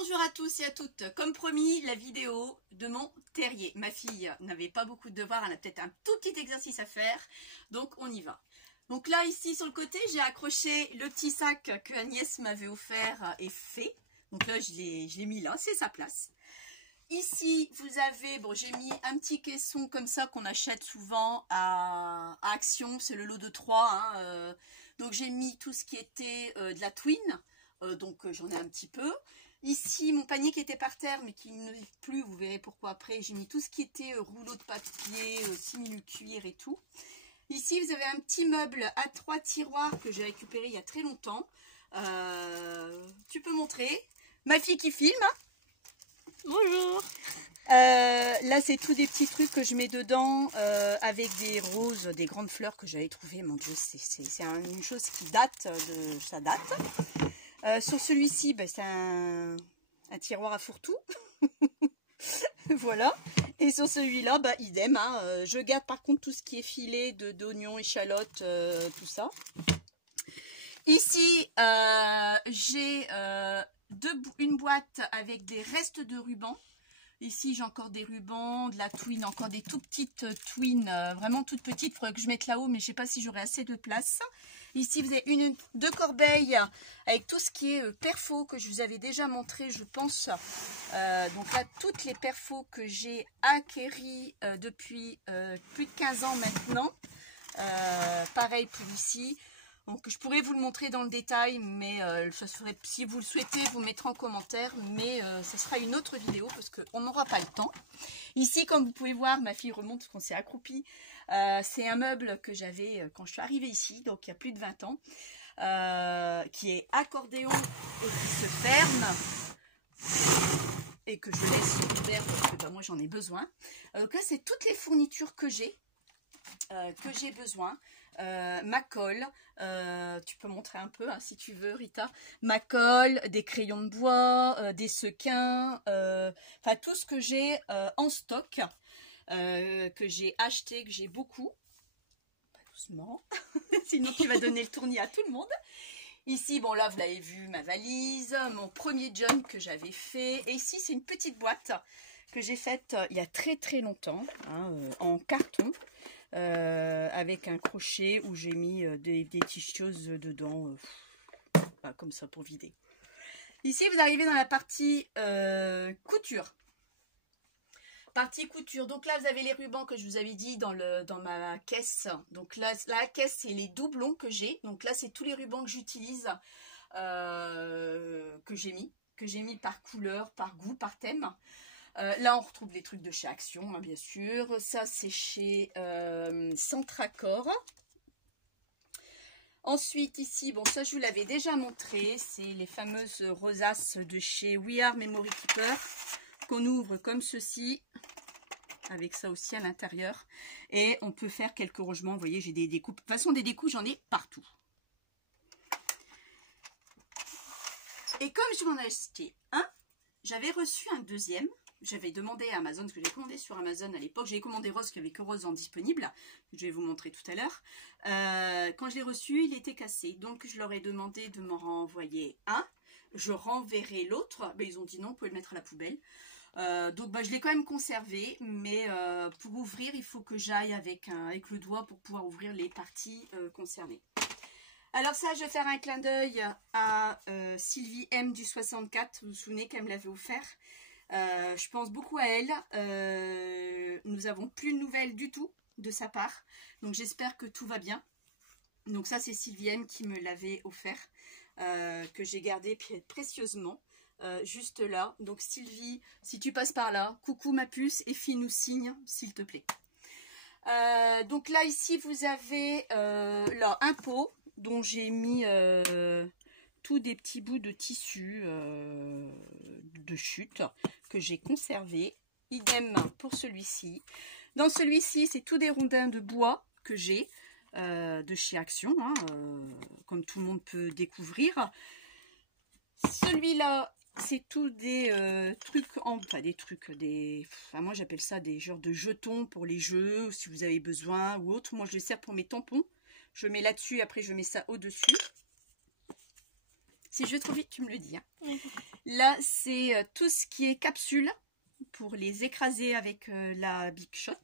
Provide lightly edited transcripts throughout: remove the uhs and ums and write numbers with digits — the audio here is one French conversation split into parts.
Bonjour à tous et à toutes. Comme promis, la vidéo de mon terrier. Ma fille n'avait pas beaucoup de devoirs, elle a peut-être un tout petit exercice à faire, donc on y va. Donc là, ici sur le côté, j'ai accroché le petit sac que Agnès m'avait offert et fait. Donc là, je l'ai mis là, c'est sa place. Ici, vous avez, bon, j'ai mis un petit caisson comme ça qu'on achète souvent à Action, c'est le lot de 3. Donc j'ai mis tout ce qui était de la Twin, donc j'en ai un petit peu. Ici, mon panier qui était par terre, mais qui ne vit plus, vous verrez pourquoi après. J'ai mis tout ce qui était rouleau de papier, simili-cuir et tout. Ici, vous avez un petit meuble à 3 tiroirs que j'ai récupéré il y a très longtemps. Tu peux montrer. Ma fille qui filme. Bonjour. Là, c'est tous des petits trucs que je mets dedans avec des roses, des grandes fleurs que j'avais trouvées. Mon Dieu, c'est une chose qui date, ça date. Sur celui-ci, ben, c'est un tiroir à fourre-tout. Voilà. Et sur celui-là, bah, idem. Je garde par contre tout ce qui est filet d'oignons, échalotes, tout ça. Ici, j'ai une boîte avec des restes de rubans. Ici, j'ai encore des rubans, de la Twin, encore des tout petites Twin, vraiment toutes petites. Il faudrait que je mette là-haut, mais je ne sais pas si j'aurai assez de place. Ici, vous avez deux corbeilles avec tout ce qui est perfo que je vous avais déjà montré, je pense. Donc là, toutes les perfos que j'ai acquéries depuis plus de 15 ans maintenant. Pareil pour ici. Donc, je pourrais vous le montrer dans le détail, mais ça serait, si vous le souhaitez, vous mettrez en commentaire. Mais ce sera une autre vidéo parce qu'on n'aura pas le temps. Ici, comme vous pouvez voir, ma fille remonte parce qu'on s'est accroupi. C'est un meuble que j'avais quand je suis arrivée ici, donc il y a plus de 20 ans, qui est accordéon et qui se ferme. Et que je laisse ouvert parce que bah, moi j'en ai besoin. Donc là, c'est toutes les fournitures que j'ai besoin. Ma colle, tu peux montrer un peu si tu veux, Rita. Ma colle, des crayons de bois, des sequins, enfin tout ce que j'ai en stock, que j'ai acheté, que j'ai beaucoup. Pas doucement, sinon tu vas donner le tournis à tout le monde. Ici, bon là vous l'avez vu, ma valise, mon premier jump que j'avais fait. Et ici c'est une petite boîte que j'ai faite il y a très très longtemps, en carton. Avec un crochet où j'ai mis des petites choses dedans, comme ça pour vider. Ici, vous arrivez dans la partie couture. Partie couture. Donc là, vous avez les rubans que je vous avais dit dans ma caisse. Donc là, la caisse, c'est les doublons que j'ai. Donc là, c'est tous les rubans que j'utilise, que j'ai mis par couleur, par goût, par thème. Là, on retrouve les trucs de chez Action, bien sûr. Ça, c'est chez Centracor. Ensuite, ici, bon, ça, je vous l'avais déjà montré. C'est les fameuses rosaces de chez We Are Memory Keeper qu'on ouvre comme ceci, avec ça aussi à l'intérieur. Et on peut faire quelques rangements. Vous voyez, j'ai des découpes. De toute façon, des découpes, j'en ai partout. Et comme je m'en ai acheté un, j'avais reçu un deuxième. J'avais demandé à Amazon, parce que j'ai commandé sur Amazon à l'époque. J'ai commandé rose, qu'il n'y avait que rose en disponible. Je vais vous montrer tout à l'heure. Quand je l'ai reçu, il était cassé. Donc, je leur ai demandé de m'en renvoyer un. Je renverrai l'autre. Ben, ils ont dit non, vous pouvez le mettre à la poubelle. Donc, ben, je l'ai quand même conservé. Mais pour ouvrir, il faut que j'aille avec le doigt pour pouvoir ouvrir les parties concernées. Alors ça, je vais faire un clin d'œil à Sylvie M du 64. Vous vous souvenez qu'elle me l'avait offert. Je pense beaucoup à elle. Nous n'avons plus de nouvelles du tout de sa part. Donc j'espère que tout va bien. Donc ça c'est Sylvienne qui me l'avait offert. Que j'ai gardé précieusement. Juste là. Donc Sylvie, si tu passes par là, coucou ma puce et file-nous signe s'il te plaît. Donc là ici vous avez là un pot dont j'ai mis tous des petits bouts de tissu de chute que j'ai conservé. Idem pour celui-ci. Dans celui-ci, c'est tous des rondins de bois que j'ai de chez Action, comme tout le monde peut découvrir. Celui-là, c'est tous des trucs, moi j'appelle ça des genres de jetons pour les jeux, si vous avez besoin ou autre. Moi je les sers pour mes tampons. Je mets là-dessus, après je mets ça au-dessus. Si je vais trop vite, tu me le dis. Là, c'est tout ce qui est capsule pour les écraser avec la Big Shot.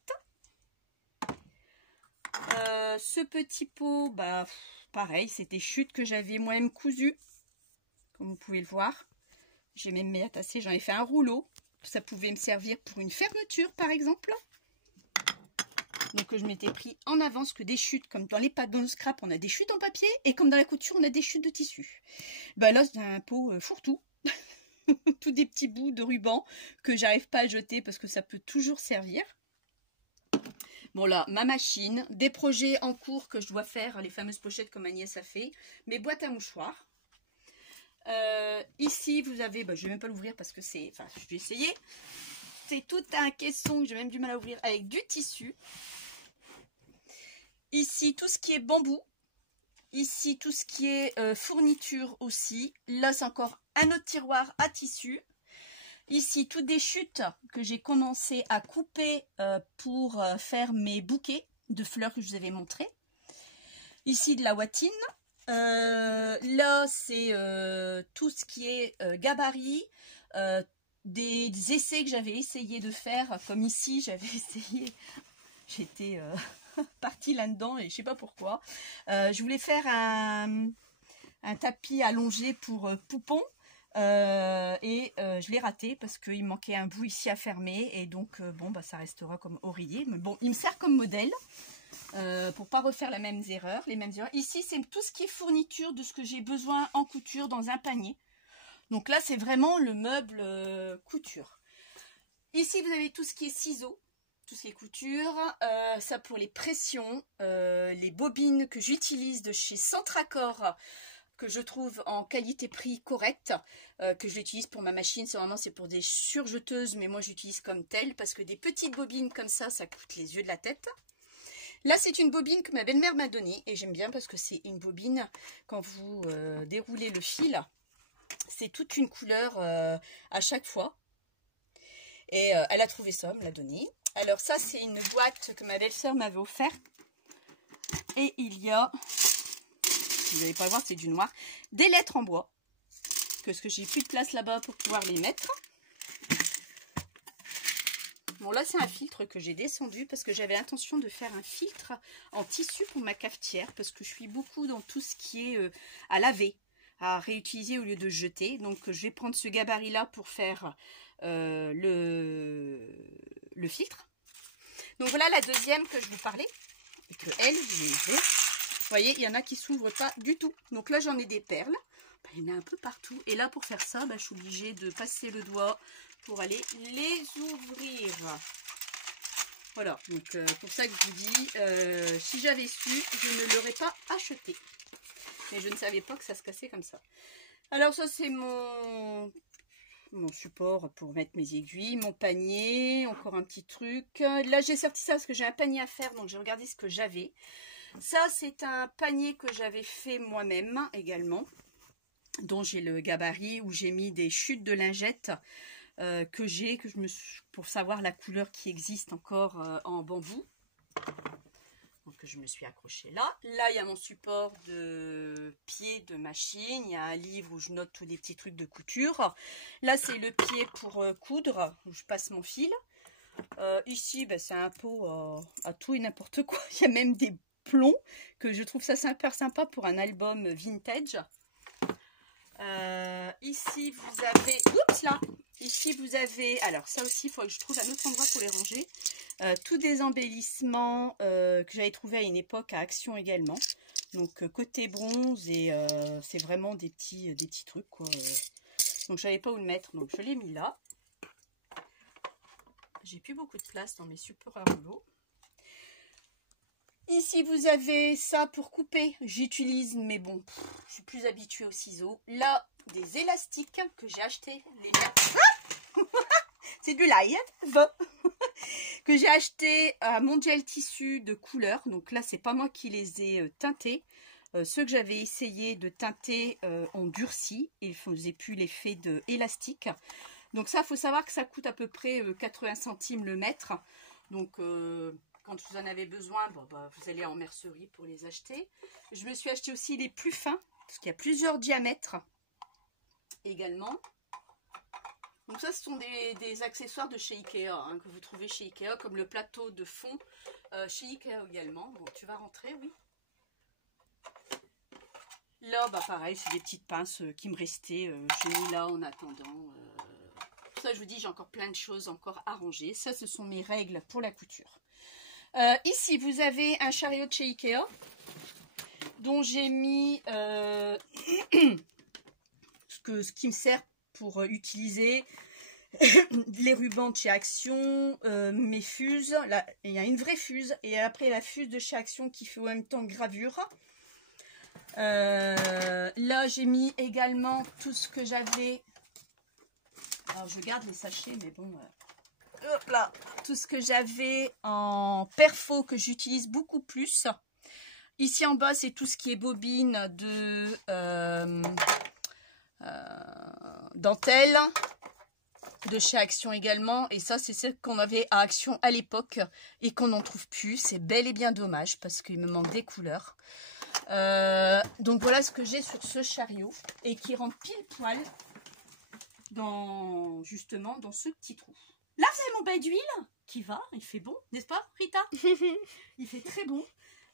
Ce petit pot, bah pareil, c'est des chutes que j'avais moi-même cousues, comme vous pouvez le voir. J'ai même mis attaché, j'en ai fait un rouleau. Ça pouvait me servir pour une fermeture, par exemple. Donc je m'étais pris en avance que des chutes, comme dans les pâtes dans le scrap, on a des chutes en papier, et comme dans la couture, on a des chutes de tissu. Bah là, c'est un pot fourre-tout. Tous des petits bouts de ruban que j'arrive pas à jeter parce que ça peut toujours servir. Bon là, ma machine, des projets en cours que je dois faire, les fameuses pochettes comme Agnès a fait, mes boîtes à mouchoirs. Ici, vous avez, bah, je vais même pas l'ouvrir parce que c'est, enfin, je vais essayer. C'est tout un caisson que j'ai même du mal à ouvrir avec du tissu. Ici, tout ce qui est bambou. Ici, tout ce qui est fourniture aussi. Là, c'est encore un autre tiroir à tissu. Ici, toutes des chutes que j'ai commencé à couper pour faire mes bouquets de fleurs que je vous avais montré. Ici, de la watine. Là, c'est tout ce qui est gabarit. Des essais que j'avais essayé de faire. Comme ici, j'avais essayé... J'étais partie là-dedans et je sais pas pourquoi. Je voulais faire un tapis allongé pour poupon. Je l'ai raté parce qu'il me manquait un bout ici à fermer et donc bon bah ça restera comme oreiller, mais bon il me sert comme modèle pour pas refaire les mêmes erreurs. Ici c'est tout ce qui est fourniture de ce que j'ai besoin en couture dans un panier, donc là c'est vraiment le meuble couture. Ici vous avez tout ce qui est ciseaux, tout ce qui est couture, ça pour les pressions, les bobines que j'utilise de chez Centracor, que je trouve en qualité-prix correcte, que je l'utilise pour ma machine. C'est pour des surjeteuses, mais moi j'utilise comme telle, parce que des petites bobines comme ça coûte les yeux de la tête. Là, c'est une bobine que ma belle-mère m'a donnée, et j'aime bien parce que c'est une bobine, quand vous déroulez le fil, c'est toute une couleur à chaque fois. Et elle a trouvé ça, me l'a donnée. Alors ça, c'est une boîte que ma belle-sœur m'avait offert. Et il y a... Vous n'allez pas voir, c'est du noir. Des lettres en bois. Parce que j'ai plus de place là-bas pour pouvoir les mettre. Bon, là, c'est un filtre que j'ai descendu parce que j'avais l'intention de faire un filtre en tissu pour ma cafetière. Parce que je suis beaucoup dans tout ce qui est à laver, à réutiliser au lieu de jeter. Donc, je vais prendre ce gabarit-là pour faire le filtre. Donc, voilà la deuxième que je vous parlais. Et que elle, je vais ouvrir. Vous voyez, il y en a qui ne s'ouvrent pas du tout. Donc là, j'en ai des perles. Ben, il y en a un peu partout. Et là, pour faire ça, ben, je suis obligée de passer le doigt pour aller les ouvrir. Voilà. Donc, pour ça que je vous dis, si j'avais su, je ne l'aurais pas acheté. Mais je ne savais pas que ça se cassait comme ça. Alors, ça, c'est mon support pour mettre mes aiguilles, mon panier, encore un petit truc. Là, j'ai sorti ça parce que j'ai un panier à faire. Donc, j'ai regardé ce que j'avais. Ça, c'est un panier que j'avais fait moi-même également, dont j'ai le gabarit où j'ai mis des chutes de lingettes pour savoir la couleur qui existe encore en bambou. Donc, je me suis accrochée là. Là, il y a mon support de pied de machine. Il y a un livre où je note tous les petits trucs de couture. Là, c'est le pied pour coudre, où je passe mon fil. Ici, ben, c'est un pot à tout et n'importe quoi. Il y a même des plomb, que je trouve ça super sympa pour un album vintage. Ici vous avez, oups là, ici vous avez, alors ça aussi il faudrait que je trouve un autre endroit pour les ranger, tous des embellissements que j'avais trouvé à une époque à Action également, donc côté bronze, et c'est vraiment des petits trucs quoi. Donc je savais pas où le mettre, donc je l'ai mis là. J'ai plus beaucoup de place dans mes supports à rouleau. Ici, vous avez ça pour couper. J'utilise, mais bon, je suis plus habituée aux ciseaux. Là, des élastiques que j'ai acheté. C'est du live que j'ai acheté à Mondial Tissu de couleur. Donc là, c'est pas moi qui les ai teintés. Ceux que j'avais essayé de teinter ont durci. Ils ne faisaient plus l'effet de élastique. Donc ça, il faut savoir que ça coûte à peu près 80 centimes le mètre. Donc... quand vous en avez besoin, bon, bah, vous allez en mercerie pour les acheter. Je me suis acheté aussi les plus fins, parce qu'il y a plusieurs diamètres également. Donc ça, ce sont des accessoires de chez Ikea, hein, que vous trouvez chez Ikea, comme le plateau de fond chez Ikea également. Bon, tu vas rentrer, oui. Là, bah pareil, c'est des petites pinces qui me restaient. J'ai mis là en attendant. Ça, je vous dis, j'ai encore plein de choses encore à ranger. Ça, ce sont mes règles pour la couture. Ici, vous avez un chariot de chez Ikea, dont j'ai mis ce qui me sert pour utiliser les rubans de chez Action, mes fuses. Là, il y a une vraie fuse, et après la fuse de chez Action qui fait en même temps gravure. Là, j'ai mis également tout ce que j'avais. Alors, je garde les sachets, mais bon. Hop là, tout ce que j'avais en perfo que j'utilise beaucoup plus. Ici en bas, c'est tout ce qui est bobine de dentelle de chez Action également. Et ça, c'est ce qu'on avait à Action à l'époque et qu'on n'en trouve plus. C'est bel et bien dommage parce qu'il me manque des couleurs. Donc voilà ce que j'ai sur ce chariot et qui rentre pile poil justement dans ce petit trou. Là, vous avez mon bain d'huile qui va, il fait bon, n'est-ce pas, Rita? Il fait très bon.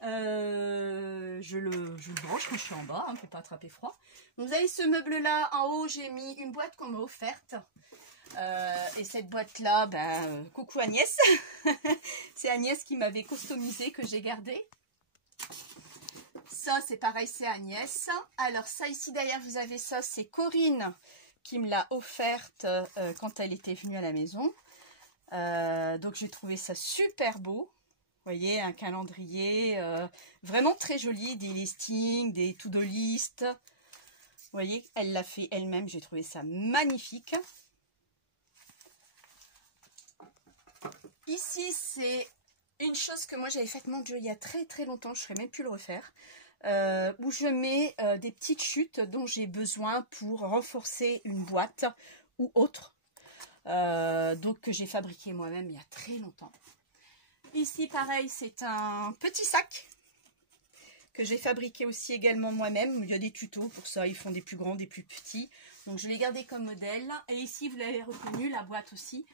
Je le branche quand je suis en bas, hein, pour pas attraper froid. Donc, vous avez ce meuble-là en haut, j'ai mis une boîte qu'on m'a offerte. Et cette boîte-là, ben, coucou Agnès. C'est Agnès qui m'avait customisé, que j'ai gardé. Ça, c'est pareil, c'est Agnès. Alors, ça ici, derrière, vous avez ça, c'est Corinne qui me l'a offerte quand elle était venue à la maison. Donc, j'ai trouvé ça super beau. Vous voyez, un calendrier vraiment très joli, des listings, des to-do list. Vous voyez, elle l'a fait elle-même, j'ai trouvé ça magnifique. Ici, c'est une chose que moi j'avais faite, mon Dieu, il y a très très longtemps, je ne saurais même plus le refaire. Où je mets des petites chutes dont j'ai besoin pour renforcer une boîte ou autre. Donc que j'ai fabriqué moi-même il y a très longtemps. Ici pareil, c'est un petit sac que j'ai fabriqué aussi également moi-même. Il y a des tutos pour ça, ils font des plus grands, des plus petits. Donc je l'ai gardé comme modèle. Et ici vous l'avez reconnu, la boîte aussi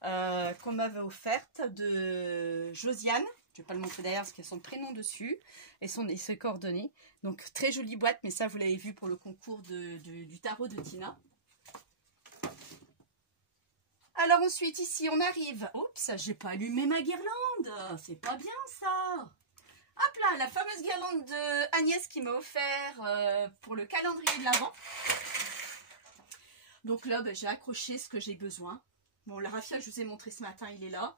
qu'on m'avait offerte de Josiane. Je ne vais pas le montrer derrière parce qu'il y a son prénom dessus et ses coordonnées. Donc très jolie boîte, mais ça vous l'avez vu pour le concours du tarot de Tina. Alors ensuite ici on arrive. Oups, j'ai pas allumé ma guirlande. C'est pas bien ça. Hop là, la fameuse guirlande de Agnès qui m'a offert pour le calendrier de l'Avent. Donc là, ben, j'ai accroché ce que j'ai besoin. Bon, le raffia que je vous ai montré ce matin, il est là.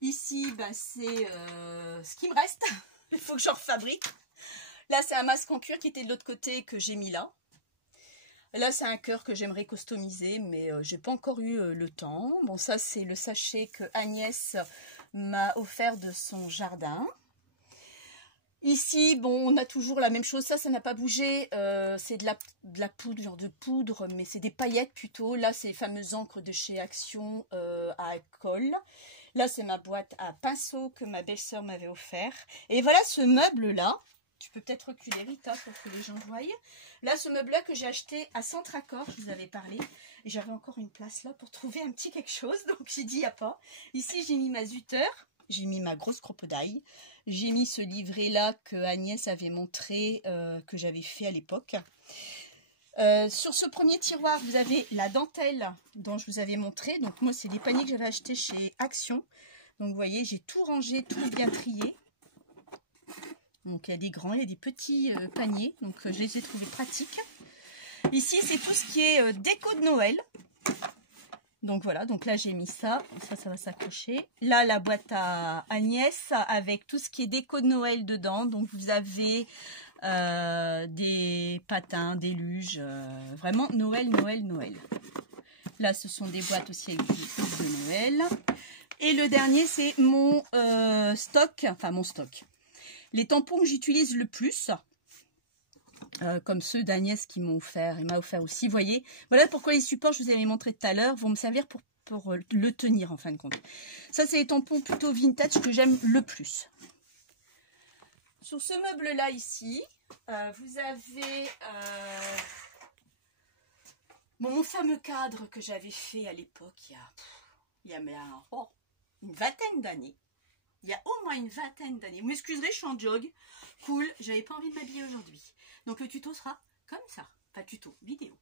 Ici, ben, c'est ce qui me reste. Il faut que j'en refabrique. Là, c'est un masque en cuir qui était de l'autre côté que j'ai mis là. Là, c'est un cœur que j'aimerais customiser, mais j'ai pas encore eu le temps. Bon, ça, c'est le sachet que Agnès m'a offert de son jardin. Ici, bon, on a toujours la même chose. Ça n'a pas bougé. C'est de la poudre, genre de poudre, mais c'est des paillettes plutôt. Là, c'est les fameuses encres de chez Action à colle. Là, c'est ma boîte à pinceau que ma belle-sœur m'avait offert. Et voilà ce meuble-là. Tu peux peut-être reculer, Rita, pour que les gens voient. Là, ce meuble-là que j'ai acheté à Centracor, je vous avais parlé. Et j'avais encore une place là pour trouver un petit quelque chose. Donc, j'ai dit, il n'y a pas. Ici, j'ai mis ma Zutter. J'ai mis ma grosse crocodile. J'ai mis ce livret-là que Agnès avait montré, que j'avais fait à l'époque. Sur ce premier tiroir, vous avez la dentelle dont je vous avais montré. Donc, moi, c'est des paniers que j'avais achetés chez Action. Donc, vous voyez, j'ai tout rangé, tout bien trié. Donc, il y a des grands, il y a des petits paniers. Donc, je les ai trouvés pratiques. Ici, c'est tout ce qui est déco de Noël. Donc, voilà. Donc, là, j'ai mis ça. Ça va s'accrocher. Là, la boîte à Agnès avec tout ce qui est déco de Noël dedans. Donc, vous avez des patins, des luges. Vraiment, Noël, Noël, Noël. Là, ce sont des boîtes aussi avec des trucs de Noël. Et le dernier, c'est mon stock. Enfin, mon stock. Les tampons que j'utilise le plus, comme ceux d'Agnès qui m'ont offert et m'a offert aussi, vous voyez. Voilà pourquoi les supports, je vous avais montré tout à l'heure, vont me servir pour le tenir en fin de compte. Ça, c'est les tampons plutôt vintage que j'aime le plus. Sur ce meuble-là ici, vous avez Bon, mon fameux cadre que j'avais fait à l'époque, il y a une vingtaine d'années. Il y a au moins une vingtaine d'années. Vous m'excuserez, je suis en jog. Cool, j'avais pas envie de m'habiller aujourd'hui. Donc le tuto sera comme ça. Pas tuto, vidéo.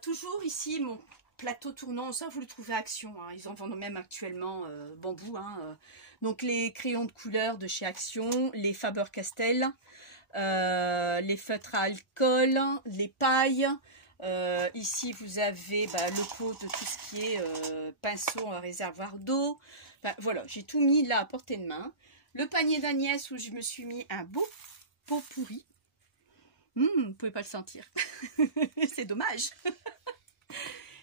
Toujours ici, mon plateau tournant. Ça, vous le trouvez à Action. Hein. Ils en vendent même actuellement bambou. Hein, Donc les crayons de couleur de chez Action, les Faber-Castell, les feutres à alcool, les pailles. Ici, vous avez le pot de tout ce qui est pinceau, réservoir d'eau. Voilà, j'ai tout mis là à portée de main. Le panier d'Agnès où je me suis mis un beau pot pourri. Vous ne pouvez pas le sentir. C'est dommage.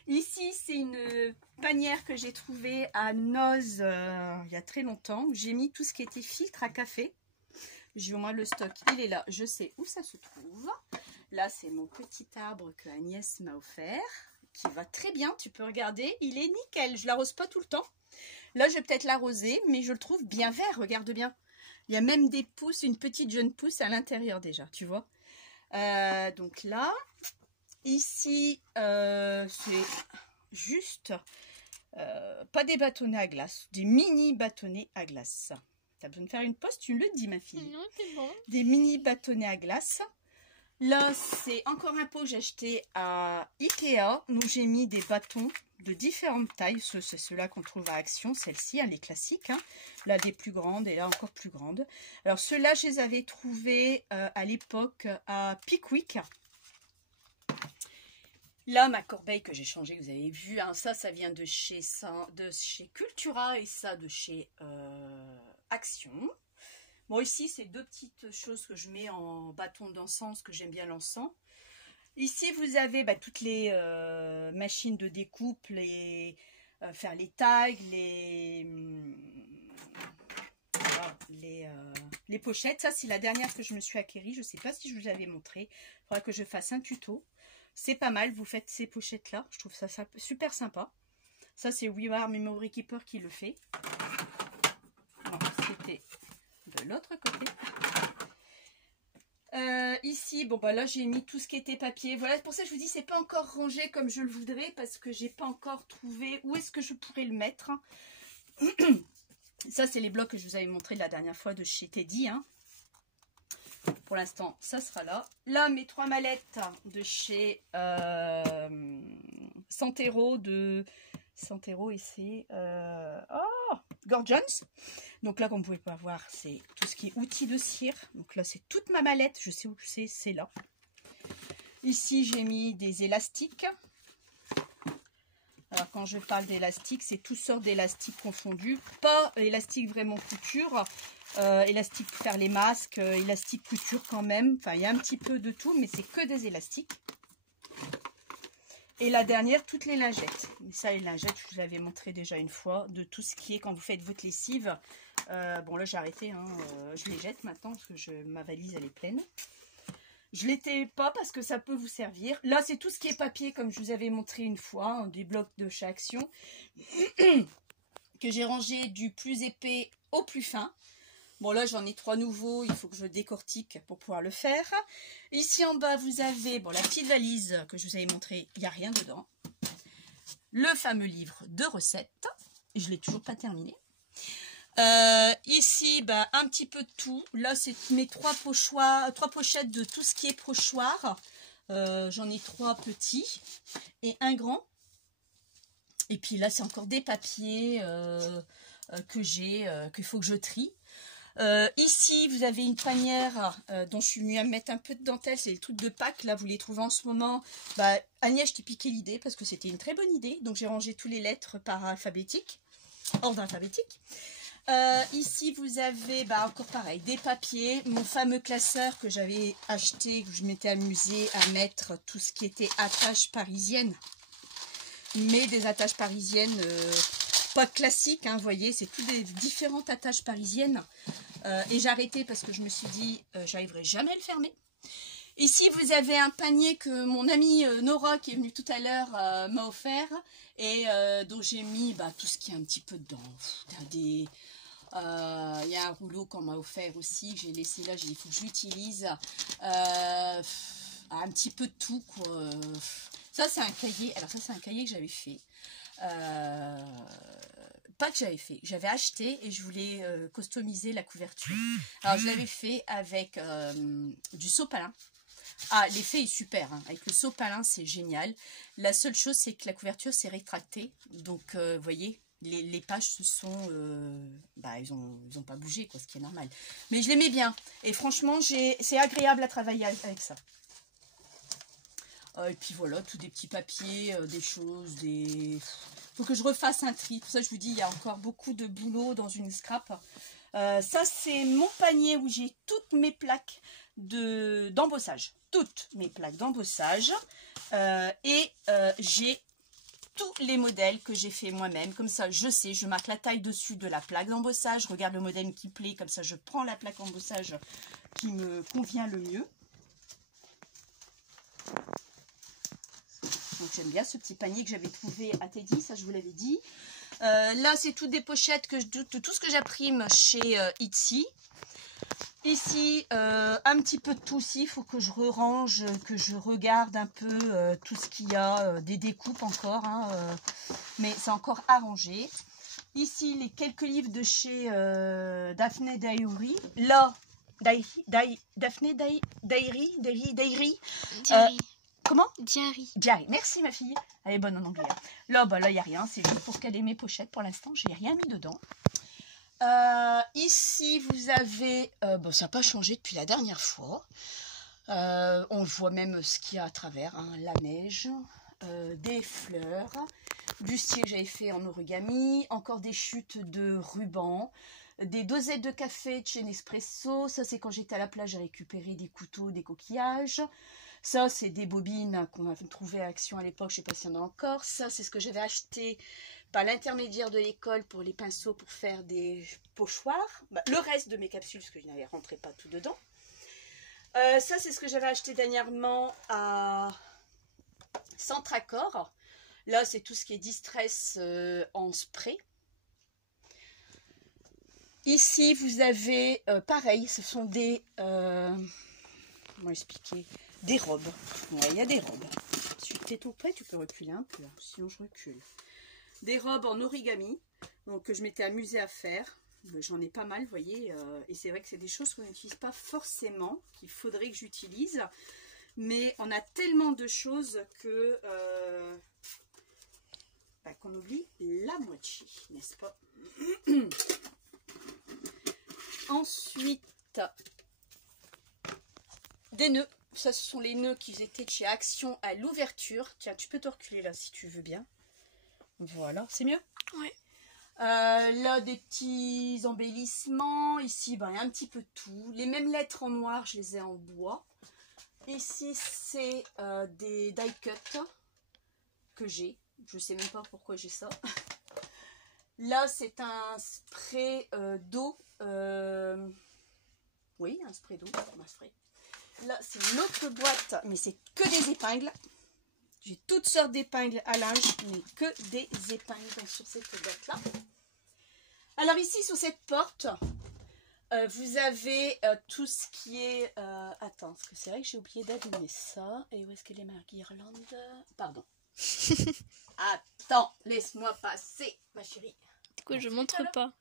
Ici, c'est une panière que j'ai trouvée à Noz il y a très longtemps. J'ai mis tout ce qui était filtre à café. J'ai au moins le stock. Il est là. Je sais où ça se trouve. Là, c'est mon petit arbre que Agnès m'a offert. Qui va très bien. Tu peux regarder. Il est nickel. Je l'arrose pas tout le temps. Là, je vais peut-être l'arroser, mais je le trouve bien vert, regarde bien. Il y a même des pousses, une petite jeune pousse à l'intérieur déjà, tu vois. Donc là, ici, c'est juste, pas des bâtonnets à glace, des mini bâtonnets à glace. Tu as besoin de faire une pause, tu le dis ma fille. Non, c'est bon. Des mini bâtonnets à glace. Là, c'est encore un pot que j'ai acheté à Ikea. Donc, j'ai mis des bâtons de différentes tailles. C'est ceux-là qu'on trouve à Action. Celle-ci, elle est classique. Hein. Là, des plus grandes et là, encore plus grandes. Alors, ceux-là, je les avais trouvés à l'époque à Pickwick. Là, ma corbeille que j'ai changée, vous avez vu. Hein, ça vient de chez Cultura et ça de chez Action. Bon, ici, c'est deux petites choses que je mets en bâton d'encens, que j'aime bien l'encens. Ici, vous avez toutes les machines de découpe, faire les tags, les pochettes. Ça, c'est la dernière que je me suis acquérie. Je ne sais pas si je vous avais montré. Il faudra que je fasse un tuto. C'est pas mal, vous faites ces pochettes-là. Je trouve ça super sympa. Ça, c'est We Are Memory Keeper qui le fait. C'était de l'autre côté. Ici, bon là j'ai mis tout ce qui était papier. Voilà, pour ça je vous dis, c'est pas encore rangé comme je le voudrais parce que j'ai pas encore trouvé où est-ce que je pourrais le mettre. Ça, c'est les blocs que je vous avais montré la dernière fois de chez Teddy. Hein. Pour l'instant, ça sera là. Là, mes 3 mallettes de chez Santero et c'est Gorgeons. Donc là, comme vous pouvez pas voir, c'est tout ce qui est outils de cire. Donc là, c'est toute ma mallette. Je sais où c'est là. Ici, j'ai mis des élastiques. Alors, quand je parle d'élastique, c'est toutes sortes d'élastiques confondus. Pas élastique vraiment couture. Élastique pour faire les masques. Élastique couture quand même. Enfin, il y a un petit peu de tout, mais c'est que des élastiques. Et la dernière, toutes les lingettes. Mais ça, les lingettes, je vous avais montré déjà une fois, de tout ce qui est quand vous faites votre lessive. Bon, là, j'ai arrêté. Hein, je les jette maintenant parce que ma valise, elle est pleine. Je ne l'étais pas parce que ça peut vous servir. Là, c'est tout ce qui est papier, comme je vous avais montré une fois, hein, des blocs de chez Action, que j'ai rangé du plus épais au plus fin. Bon, là, j'en ai 3 nouveaux. Il faut que je décortique pour pouvoir le faire. Ici, en bas, vous avez la petite valise que je vous avais montré. Il n'y a rien dedans. Le fameux livre de recettes. Je ne l'ai toujours pas terminé. Ici, un petit peu de tout. Là, c'est mes 3 pochettes de tout ce qui est pochoir. J'en ai 3 petits et un grand. Et puis là, c'est encore des papiers qu'il faut que je trie. Ici, vous avez une panière dont je suis venue à mettre un peu de dentelle. C'est les trucs de Pâques. Là, vous les trouvez en ce moment. Agnès, je t'ai piqué l'idée parce que c'était une très bonne idée. Donc, j'ai rangé toutes les lettres par alphabétique, ordre alphabétique. Ici, vous avez encore pareil, des papiers. Mon fameux classeur que j'avais acheté, que je m'étais amusée à mettre tout ce qui était attaches parisiennes. Mais des attaches parisiennes pas classiques, hein, vous voyez, c'est toutes des différentes attaches parisiennes. Et j'ai arrêté parce que je me suis dit, j'arriverai jamais à le fermer. Ici, vous avez un panier que mon amie Nora, qui est venue tout à l'heure, m'a offert. Et dont j'ai mis tout ce qui est un petit peu dedans. Il y a un rouleau qu'on m'a offert aussi, que j'ai laissé là, j'ai dit, il faut que je l'utilise. Un petit peu de tout, quoi. Ça, c'est un cahier. Alors, ça, c'est un cahier que j'avais fait. Pas que j'avais fait. J'avais acheté et je voulais customiser la couverture. Alors, je l'avais fait avec du sopalin. Ah, l'effet est super. Hein. Avec le sopalin, c'est génial. La seule chose, c'est que la couverture s'est rétractée. Donc, vous voyez, les pages se sont... ils ont pas bougé, quoi, ce qui est normal. Mais je l'aimais bien. Et franchement, c'est agréable à travailler avec ça. Et puis voilà, tous des petits papiers, des choses, des... Faut que je refasse un tri. Pour ça, je vous dis, il y a encore beaucoup de boulot dans une scrap. Ça, c'est mon panier où j'ai toutes mes plaques d'embossage. Toutes mes plaques d'embossage. J'ai tous les modèles que j'ai fait moi-même. Comme ça, je sais, je marque la taille dessus de la plaque d'embossage. Je regarde le modèle qui plaît. Comme ça, je prends la plaque d'embossage qui me convient le mieux. Donc j'aime bien ce petit panier que j'avais trouvé à Teddy, ça je vous l'avais dit. Là c'est toutes des pochettes de tout ce que j'imprime chez Etsy. Ici un petit peu de tout aussi, il faut que je range, que je regarde un peu tout ce qu'il y a, des découpes encore, hein, mais c'est encore à ranger. Ici les quelques livres de chez Daphne Diary. Là, Daphne Diary. Comment? Diary. Diary. Merci ma fille. Elle est bonne en anglais. Là, il n'y a rien. C'est juste pour caler mes pochettes. Pour l'instant, je n'ai rien mis dedans. Ici, vous avez... ça n'a pas changé depuis la dernière fois. On voit même ce qu'il y a à travers. Hein, la neige, des fleurs, du style que j'avais fait en origami, encore des chutes de ruban, des dosettes de café de chez Nespresso. Ça, c'est quand j'étais à la plage, j'ai récupéré des couteaux, des coquillages. Ça, c'est des bobines qu'on a trouvées à Action à l'époque, je ne sais pas s'il y en a encore. Ça, c'est ce que j'avais acheté par l'intermédiaire de l'école pour les pinceaux pour faire des pochoirs. Le reste de mes capsules, parce que je n'avais rentré pas tout dedans. Ça, c'est ce que j'avais acheté dernièrement à Centracor. Là, c'est tout ce qui est distress en spray. Ici, vous avez, pareil, ce sont des... comment expliquer? Des robes. Ouais, il y a des robes. Si tu es tout près, tu peux reculer un peu. Hein. Sinon, je recule. Des robes en origami. Donc, que je m'étais amusée à faire. J'en ai pas mal, vous voyez. Et c'est vrai que c'est des choses qu'on n'utilise pas forcément. Qu'il faudrait que j'utilise. Mais on a tellement de choses que... qu'on oublie la moitié. N'est-ce pas? Ensuite... des nœuds. Ça, ce sont les nœuds qui étaient de chez Action à l'ouverture. Tiens, tu peux te reculer là si tu veux bien. Voilà, c'est mieux? Oui. Là, des petits embellissements. Ici, il y a un petit peu de tout. Les mêmes lettres en noir, je les ai en bois. Ici, c'est des die cut que j'ai. Je ne sais même pas pourquoi j'ai ça. Là, c'est un spray d'eau. Oui, un spray d'eau. Un spray. Là, c'est une autre boîte, mais c'est que des épingles. J'ai toutes sortes d'épingles à linge, mais que des épingles sur cette boîte-là. Alors ici, sur cette porte, vous avez tout ce qui est... attends, parce que c'est vrai que j'ai oublié d'allumer ça. Et où est-ce qu'elle est ma guirlande? Pardon. Attends, laisse-moi passer, ma chérie. Du coup, je montre pas.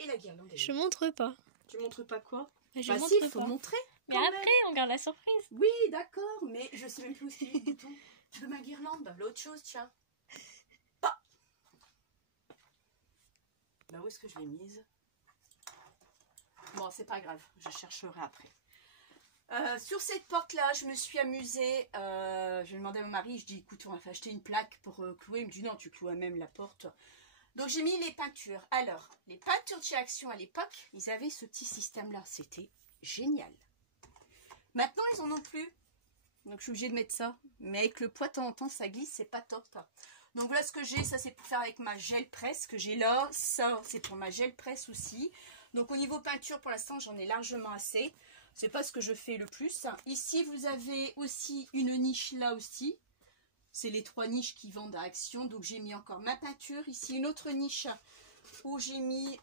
Et la guirlande? Je montre pas. Tu montres pas quoi? Je montre si, il faut pas. montrer. Mais après, on garde la surprise. Oui, d'accord, mais je sais même plus où est-ce qu'il est le bouton de ma guirlande. L'autre chose, tiens. Ah. Là, où est-ce que je l'ai mise? Bon, c'est pas grave, je chercherai après. Sur cette porte-là, je me suis amusée. Je demandais à mon mari, je dis, écoute, on va acheter une plaque pour clouer. Il me dit, non, tu cloues même la porte. Donc, j'ai mis les peintures. Alors, les peintures de chez Action à l'époque, ils avaient ce petit système-là. C'était génial. Maintenant, ils en ont plus. Donc, je suis obligée de mettre ça. Mais avec le poids, de temps en temps, ça glisse, c'est pas top. Donc, voilà ce que j'ai. Ça, c'est pour faire avec ma gel presse que j'ai là. Ça, c'est pour ma gel presse aussi. Donc, au niveau peinture, pour l'instant, j'en ai largement assez. C'est pas ce que je fais le plus. Ici, vous avez aussi une niche là aussi. C'est les 3 niches qui vendent à Action. Donc, j'ai mis encore ma peinture. Ici, une autre niche où j'ai mis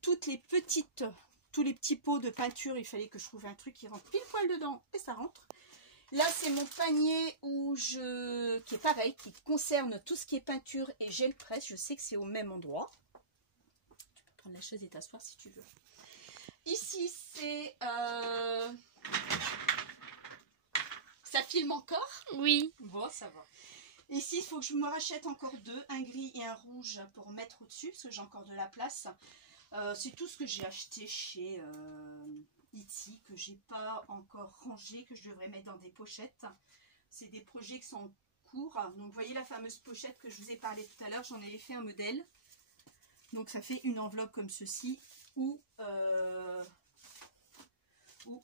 toutes les petites... Tous les petits pots de peinture, il fallait que je trouve un truc qui rentre pile poil dedans et ça rentre. Là, c'est mon panier qui est pareil, qui concerne tout ce qui est peinture et gel presse. Je sais que c'est au même endroit. Tu peux prendre la chaise et t'asseoir si tu veux. Ici, c'est... Ça filme encore? Oui. Bon, ça va. Ici, il faut que je me rachète encore deux, un gris et un rouge pour mettre au-dessus, parce que j'ai encore de la place. C'est tout ce que j'ai acheté chez Etsy, que j'ai pas encore rangé, que je devrais mettre dans des pochettes. C'est des projets qui sont en cours. Donc, vous voyez la fameuse pochette que je vous ai parlé tout à l'heure, j'en avais fait un modèle. Donc, ça fait une enveloppe comme ceci, ou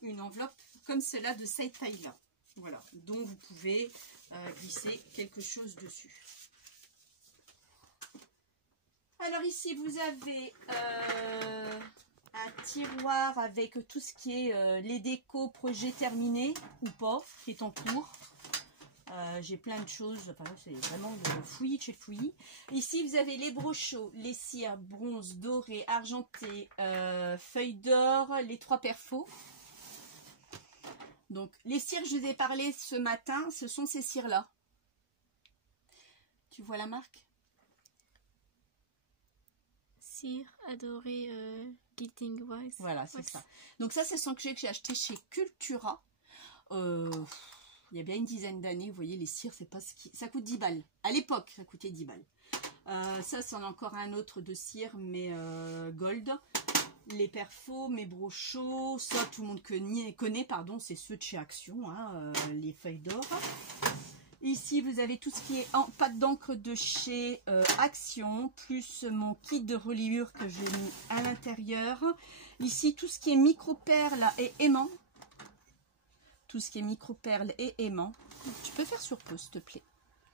une enveloppe comme celle-là de cette taille-là. Voilà, dont vous pouvez glisser quelque chose dessus. Alors ici, vous avez un tiroir avec tout ce qui est les décos, projets terminés ou pas, qui est en cours. J'ai plein de choses, enfin c'est vraiment de fouillis de chez fouillis. Ici, vous avez les brochaux, les cires, bronze, doré, argenté, feuilles d'or, les 3 perfos. Donc, les cires, je vous ai parlé ce matin, ce sont ces cires-là. Tu vois la marque? Cire, adoré, Gilding Wax. Voilà, c'est ça. Donc ça, c'est son que j'ai acheté chez Cultura. Il y a bien une dizaine d'années, vous voyez, les cires, c'est pas ce qui... Ça coûte 10 balles. À l'époque, ça coûtait 10 balles. Ça, c'en a encore un autre de cire, mais gold. Les perfos, mes brochaux, ça tout le monde connaît, pardon, c'est ceux de chez Action, hein, les feuilles d'or. Ici, vous avez tout ce qui est en pâte d'encre de chez Action, plus mon kit de reliure que j'ai mis à l'intérieur. Ici, tout ce qui est micro-perles et aimants. Tout ce qui est micro-perles et aimants. Tu peux faire sur pause, s'il te plaît,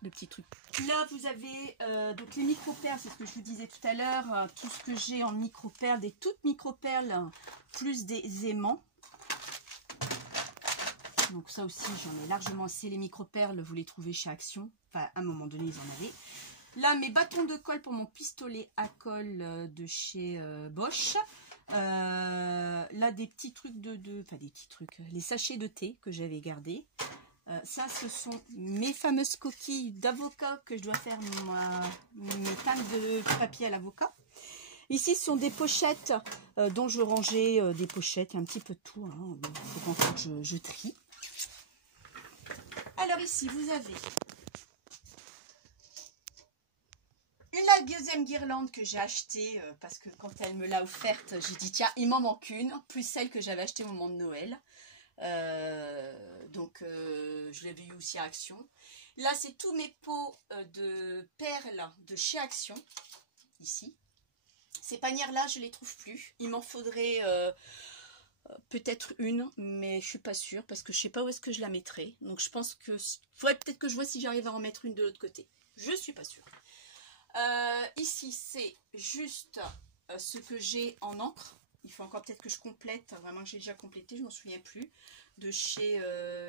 le petit truc. Là, vous avez donc les micro-perles, c'est ce que je vous disais tout à l'heure, tout ce que j'ai en micro-perles, des toutes micro-perles, plus des aimants. Donc ça aussi, j'en ai largement assez. Les micro-perles, vous les trouvez chez Action. Enfin, à un moment donné, ils en avaient. Là, mes bâtons de colle pour mon pistolet à colle de chez Bosch. Là, des petits trucs enfin, des petits trucs, les sachets de thé que j'avais gardés. Ça, ce sont mes fameuses coquilles d'avocat que je dois faire mes pinces de papier à l'avocat. Ici, ce sont des pochettes dont je rangeais des pochettes, un petit peu de tout. Hein. Il faut encore que je trie. Alors ici, vous avez la deuxième guirlande que j'ai achetée parce que quand elle me l'a offerte, j'ai dit tiens, il m'en manque une, plus celle que j'avais achetée au moment de Noël. Donc je l'avais eu aussi à Action. Là, c'est tous mes pots de perles de chez Action. Ici. Ces panières-là, je ne les trouve plus. Il m'en faudrait peut-être une, mais je ne suis pas sûre parce que je ne sais pas où est-ce que je la mettrai. Donc je pense que faudrait peut-être que je vois si j'arrive à en mettre une de l'autre côté. Je ne suis pas sûre. Ici, c'est juste ce que j'ai en encre. Il faut encore peut-être que je complète. Vraiment, j'ai déjà complété, je ne m'en souviens plus. De chez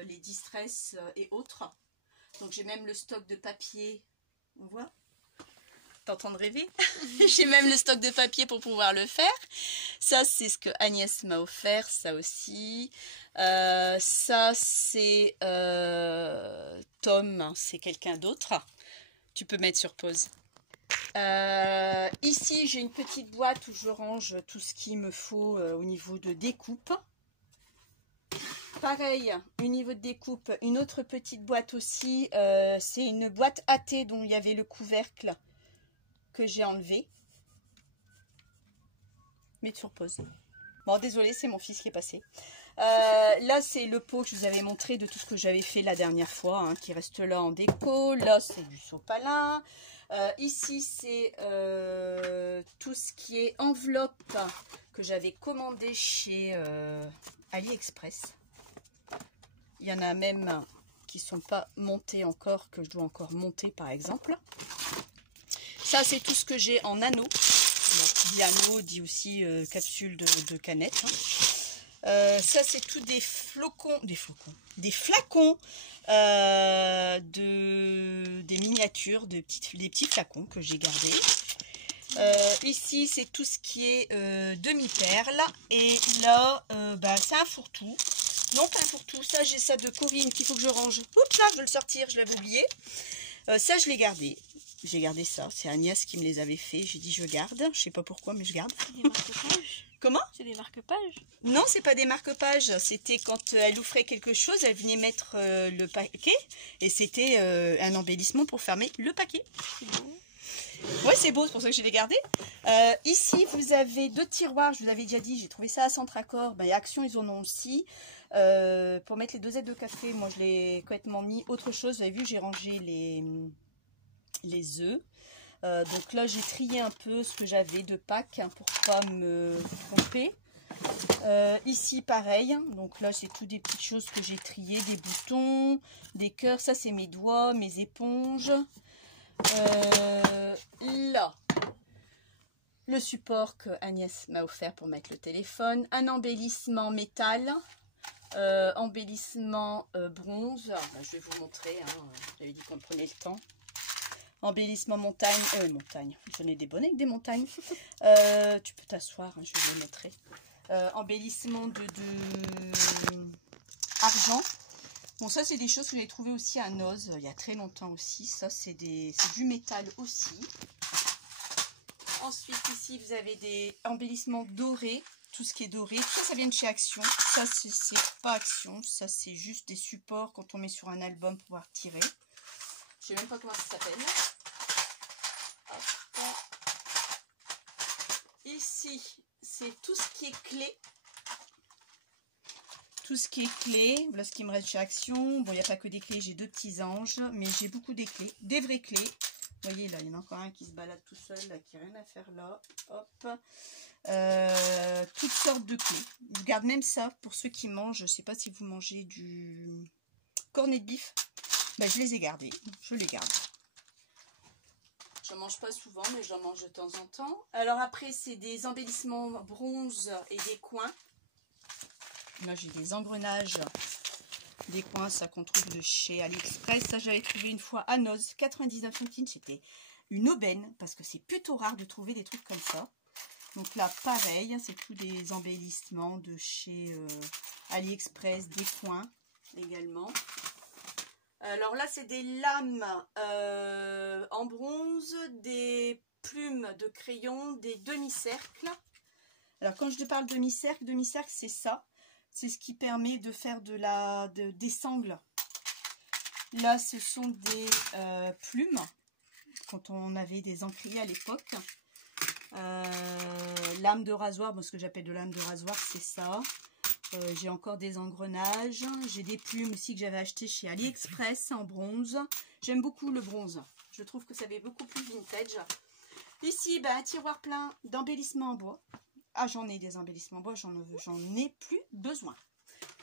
les Distress et autres. Donc, j'ai même le stock de papier. On voit? T'es en train de rêver? J'ai même le stock de papier pour pouvoir le faire. Ça, c'est ce que Agnès m'a offert. Ça aussi. Ça, c'est Tom. C'est quelqu'un d'autre. Tu peux mettre sur pause. Ici, j'ai une petite boîte où je range tout ce qu'il me faut au niveau de découpe. Pareil, au niveau de découpe, une autre petite boîte aussi. C'est une boîte à thé dont il y avait le couvercle que j'ai enlevé. Mettre sur pause. Bon, désolé, c'est mon fils qui est passé. Là, c'est le pot que je vous avais montré de tout ce que j'avais fait la dernière fois, hein, qui reste là en déco. Là, c'est du sopalin. Ici, c'est tout ce qui est enveloppe que j'avais commandé chez AliExpress. Il y en a même qui ne sont pas montées encore, que je dois encore monter par exemple. Ça, c'est tout ce que j'ai en anneau. Donc, dit anneau, dit aussi capsule de canette. Hein. Ça, c'est tout des flacons, des flacons, des miniatures, des petits flacons que j'ai gardés. Ici, c'est tout ce qui est demi-perles. Et là, c'est un fourre-tout. Non, pas pour tout. Ça, j'ai ça de Corinne qu'il faut que je range. Oups, là, je vais le sortir, je l'avais oublié. Ça, je l'ai gardé. J'ai gardé ça. C'est Agnès qui me les avait fait. J'ai dit, je garde. Je sais pas pourquoi, mais je garde. C'est des marque-pages. Comment? C'est des marque-pages. Non, c'est pas des marque-pages. C'était quand elle offrait quelque chose, elle venait mettre le paquet. Et c'était un embellissement pour fermer le paquet. C'est beau. Ouais, c'est beau, c'est pour ça que je l'ai gardé. Ici, vous avez 2 tiroirs, je vous avais déjà dit, j'ai trouvé ça à Centracor. Ben, Action, ils en ont aussi. Pour mettre les 2 aides de café, moi je l'ai complètement mis. Autre chose, vous avez vu, j'ai rangé les œufs. Donc là, j'ai trié un peu ce que j'avais de Pâques hein, pour pas me tromper. Ici, pareil. Donc là, c'est tout des petites choses que j'ai triées, des boutons, des cœurs. Ça, c'est mes doigts, mes éponges. Là, le support que Agnès m'a offert pour mettre le téléphone, un embellissement métal, embellissement bronze. Alors, ben, je vais vous montrer, hein, j'avais dit qu'on prenait le temps. Embellissement montagne, j'en ai des bonnets avec des montagnes. Tu peux t'asseoir, hein, je vais vous le montrer. Embellissement de argent. Bon, ça, c'est des choses que j'ai trouvées aussi à Noz il y a très longtemps aussi. Ça, c'est du métal aussi. Ensuite, ici, vous avez des embellissements dorés. Tout ce qui est doré. Tout ça, ça vient de chez Action. Ça, c'est pas Action. Ça, c'est juste des supports quand on met sur un album pour pouvoir tirer. Je sais même pas comment ça s'appelle. Ici, c'est tout ce qui est clé. Tout ce qui est clé, voilà ce qui me reste chez Action. Bon, il n'y a pas que des clés, j'ai 2 petits anges, mais j'ai beaucoup des clés, des vraies clés. Vous voyez là, il y en a encore un qui se balade tout seul, là, qui n'a rien à faire là. Hop. Toutes sortes de clés. Je garde même ça pour ceux qui mangent. Je ne sais pas si vous mangez du cornet de bif. Ben, je les ai gardés. Je les garde. Je ne mange pas souvent, mais j'en mange de temps en temps. Alors après, c'est des embellissements bronze et des coins. Là, j'ai des engrenages, des coins, ça qu'on trouve de chez AliExpress. Ça, j'avais trouvé une fois à Noz, 99 centimes. C'était une aubaine parce que c'est plutôt rare de trouver des trucs comme ça. Donc là, pareil, c'est tous des embellissements de chez AliExpress, des coins également. Alors là, c'est des lames en bronze, des plumes de crayon, des demi-cercles. Alors quand je parle demi-cercle, c'est ça. C'est ce qui permet de faire des sangles. Là, ce sont des plumes, quand on avait des encriers à l'époque. Lame de rasoir, bon, ce que j'appelle de lame de rasoir, c'est ça. J'ai encore des engrenages. J'ai des plumes aussi que j'avais achetées chez AliExpress en bronze. J'aime beaucoup le bronze. Je trouve que ça fait beaucoup plus vintage. Ici, ben, un tiroir plein d'embellissements en bois. Ah, j'en ai des embellissements en bois, j'en ai plus besoin.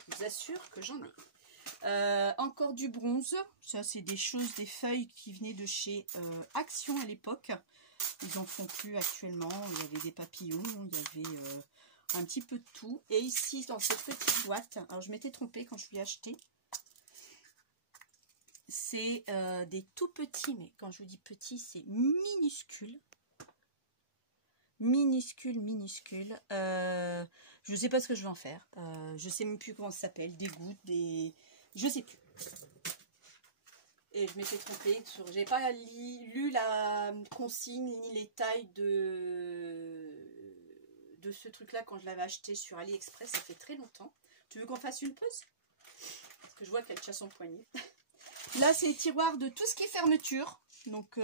Je vous assure que j'en ai. Encore du bronze. Ça, c'est des choses, des feuilles qui venaient de chez Action à l'époque. Ils n'en font plus actuellement. Il y avait des papillons, il y avait un petit peu de tout. Et ici, dans cette petite boîte, alors je m'étais trompée quand je l'ai acheté. C'est des tout petits, mais quand je vous dis petits, c'est minuscule. Minuscule. Je ne sais pas ce que je vais en faire. Je ne sais même plus comment ça s'appelle. Des gouttes, des... Je ne sais plus. Et je m'étais trompée. Je n'avais pas lu la consigne ni les tailles de ce truc-là quand je l'avais acheté sur AliExpress. Ça fait très longtemps. Tu veux qu'on fasse une pause? Parce que je vois qu'elle tient son poignet. Là, c'est les tiroirs de tout ce qui est fermeture. Donc...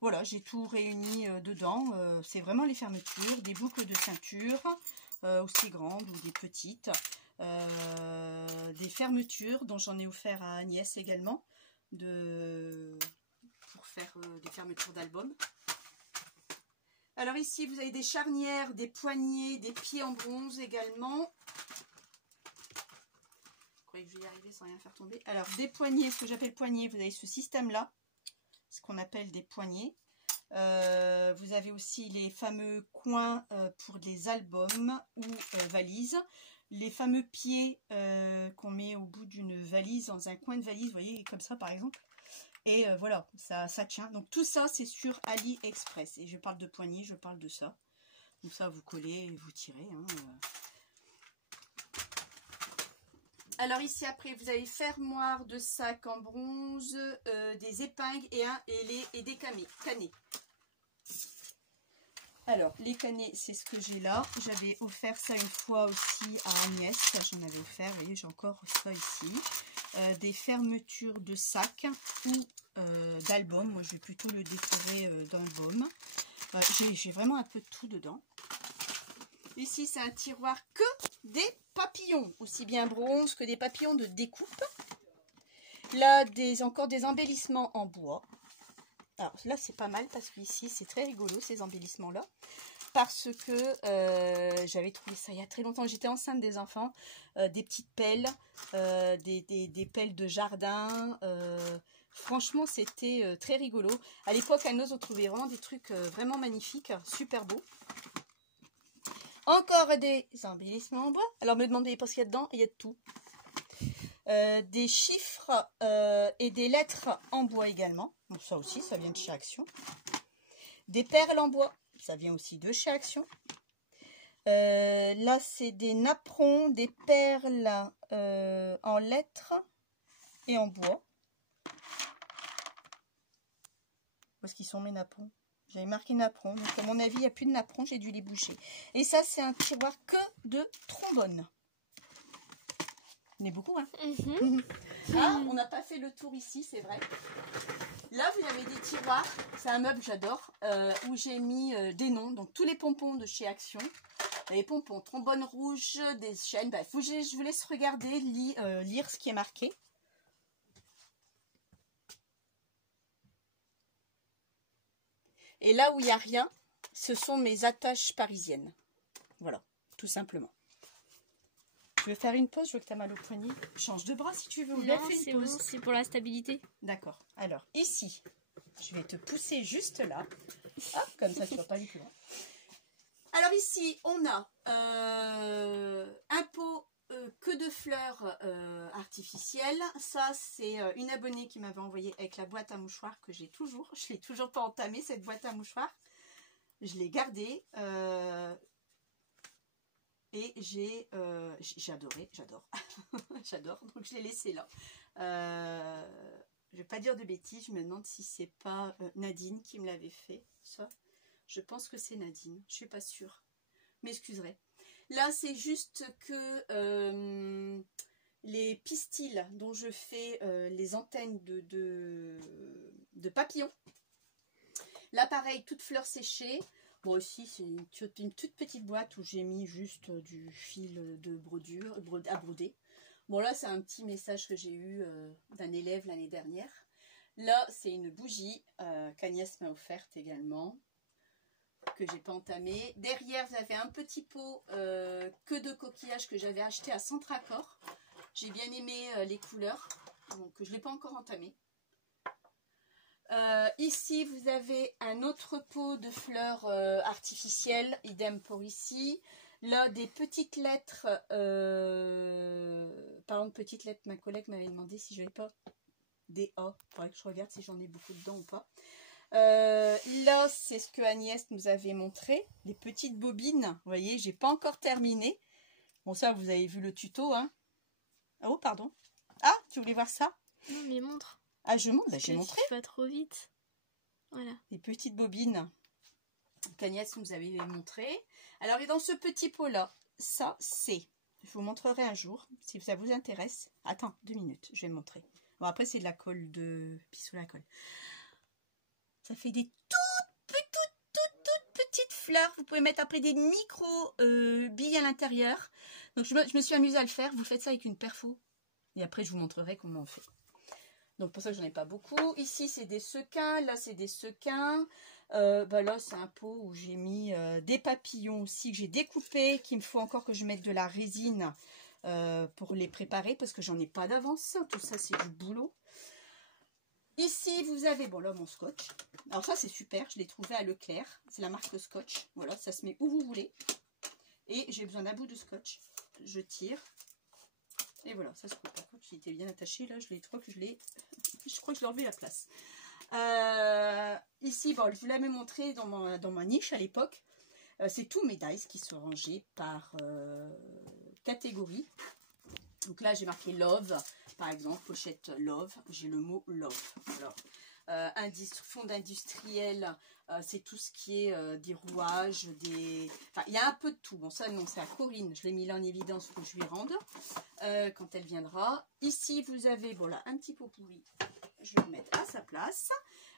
voilà, j'ai tout réuni dedans. C'est vraiment les fermetures, des boucles de ceinture, aussi grandes ou des petites. Des fermetures dont j'en ai offert à Agnès également pour faire des fermetures d'albums. Alors ici, vous avez des charnières, des poignées, des pieds en bronze également. Vous croyez que je vais y arriver sans rien faire tomber? Alors, des poignées, ce que j'appelle poignées, vous avez ce système-là. Ce qu'on appelle des poignées. Vous avez aussi les fameux coins pour les albums ou valises. Les fameux pieds qu'on met au bout d'une valise, dans un coin de valise, vous voyez, comme ça par exemple. Et voilà, ça tient. Donc tout ça, c'est sur AliExpress. Et je parle de poignées, je parle de ça. Donc ça, vous collez, vous tirez. Hein. Alors ici après vous avez fermoir de sac en bronze, des épingles et des canets. Alors les canets c'est ce que j'ai là. J'avais offert ça une fois aussi à Agnès. Ça j'en avais offert, vous voyez j'ai encore ça ici. Des fermetures de sac ou d'album. Moi je vais plutôt le décorer d'album. J'ai vraiment un peu de tout dedans. Ici c'est un tiroir que des papillons, aussi bien bronze que des papillons de découpe. Là encore des embellissements en bois. Alors là c'est pas mal parce qu'ici c'est très rigolo ces embellissements là. Parce que j'avais trouvé ça il y a très longtemps, j'étais enceinte des enfants, des petites pelles, des pelles de jardin. Franchement c'était très rigolo. À l'époque à Noz on trouvait vraiment des trucs vraiment magnifiques, super beaux. Encore des embellissements en bois. Alors me demandez pas ce qu'il y a dedans, il y a de tout. Des chiffres et des lettres en bois également. Donc ça aussi, ça vient de chez Action. Des perles en bois, ça vient aussi de chez Action. Là, c'est des napperons, des perles en lettres et en bois. Où est-ce qu'ils sont mes napperons? J'avais marqué napperon, donc à mon avis, il n'y a plus de napperon, j'ai dû les boucher. Et ça, c'est un tiroir que de trombone. On est beaucoup, hein. Ah, on n'a pas fait le tour ici, c'est vrai. Là, vous avez des tiroirs, c'est un meuble que j'adore, où j'ai mis des noms, donc tous les pompons de chez Action. Les pompons, trombone rouge, des chaînes, bref, je vous laisse regarder, lire ce qui est marqué. Et là où il n'y a rien, ce sont mes attaches parisiennes. Voilà, tout simplement. Je vais faire une pause, je veux que tu as mal au poignet. Change de bras si tu veux. Non, c'est bon, c'est pour la stabilité. D'accord. Alors, ici, je vais te pousser juste là. Hop, comme ça, tu ne vas pas aller plus loin. Alors ici, on a un pot que de fleurs artificielles. Ça, c'est une abonnée qui m'avait envoyé avec la boîte à mouchoirs que j'ai toujours. Je ne l'ai toujours pas entamée, cette boîte à mouchoirs. Je l'ai gardée. Et j'ai adoré, j'adore. J'adore, donc je l'ai laissé là. Je vais pas dire de bêtises, je me demande si c'est pas Nadine qui me l'avait fait, ça. Je pense que c'est Nadine, je suis pas sûre. M'excuserai. Là, c'est juste que les pistils dont je fais les antennes de papillons. Là, pareil, toutes fleurs séchées. Bon, ici, c'est une toute petite boîte où j'ai mis juste du fil de brodure à broder. Bon, là, c'est un petit message que j'ai eu d'un élève l'année dernière. Là, c'est une bougie qu'Agnès m'a offerte également, que j'ai pas entamée. Derrière, vous avez un petit pot que de coquillages que j'avais acheté à Centracor. J'ai bien aimé les couleurs, donc je ne l'ai pas encore entamé. Ici, vous avez un autre pot de fleurs artificielles, idem pour ici. Là, des petites lettres, parlant de petites lettres, ma collègue m'avait demandé si je n'avais pas des A. Il faudrait que je regarde si j'en ai beaucoup dedans ou pas. Là, c'est ce que Agnès nous avait montré, les petites bobines. Vous voyez, j'ai pas encore terminé. Bon, ça, vous avez vu le tuto, hein. Oh, pardon. Ah, tu voulais voir ça? Non, mais montre. Ah, je montre, bah, j'ai montré. Tu vas trop vite. Voilà. Les petites bobines qu'Agnès nous avait montré. Alors, et dans ce petit pot-là, ça, c'est... Je vous montrerai un jour, si ça vous intéresse. Attends, 2 minutes, je vais montrer. Bon, après, c'est de la colle de... Pissou la colle. Ça fait des toutes petites fleurs. Vous pouvez mettre après des micro billes à l'intérieur. Donc, je me suis amusée à le faire. Vous faites ça avec une perfo. Et après, je vous montrerai comment on fait. Donc, pour ça que j'en ai pas beaucoup. Ici, c'est des sequins. Là, c'est des sequins. Là, c'est un pot où j'ai mis des papillons aussi que j'ai découpés. Qu'il me faut encore que je mette de la résine pour les préparer parce que j'en ai pas d'avance. Tout ça, c'est du boulot. Ici, vous avez, bon là, mon scotch. Alors ça, c'est super. Je l'ai trouvé à Leclerc. C'est la marque Scotch. Voilà, ça se met où vous voulez. Et j'ai besoin d'un bout de scotch. Je tire. Et voilà, ça se coupe. Par contre, il était bien attaché. Là, je crois que je l'ai enlevé la place. Ici, bon, je vous l'avais montré dans ma niche à l'époque. C'est tous mes dice qui sont rangés par catégorie. Donc là, j'ai marqué Love, par exemple, pochette Love, j'ai le mot Love. Alors, fond industriel, c'est tout ce qui est des rouages, enfin, il y a un peu de tout. Bon, ça, non, c'est à Corinne, je l'ai mis là en évidence pour que je lui rende quand elle viendra. Ici, vous avez, bon là, un petit pot pourri, je vais le mettre à sa place.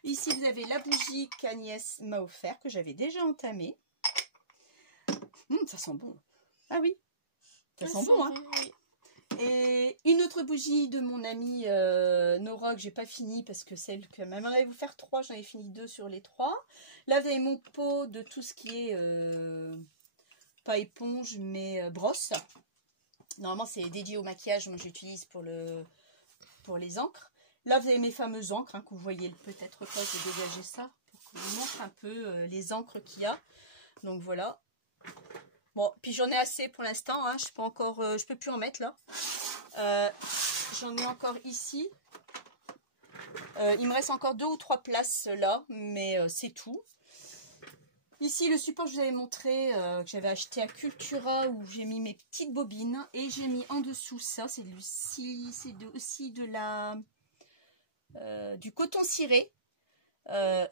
Ici, vous avez la bougie qu'Agnès m'a offert, que j'avais déjà entamée. Ça sent bon. Ah oui, ça sent bon, hein. Oui. Et une autre bougie de mon amie Nora que j'ai pas fini parce que celle que ma mère allait vous faire 3, j'en ai fini 2 sur les 3. Là vous avez mon pot de tout ce qui est pas éponge mais brosse. Normalement c'est dédié au maquillage, moi j'utilise pour les encres. Là vous avez mes fameuses encres, hein, que vous voyez peut-être pas, je vais dégager ça pour que je vous montre un peu les encres qu'il y a. Donc voilà. Bon, puis j'en ai assez pour l'instant, hein, je peux plus en mettre là. J'en ai encore ici. Il me reste encore 2 ou 3 places là, mais c'est tout. Ici, le support que je vous avais montré, que j'avais acheté à Cultura, où j'ai mis mes petites bobines. Et j'ai mis en dessous ça, c'est aussi du coton ciré.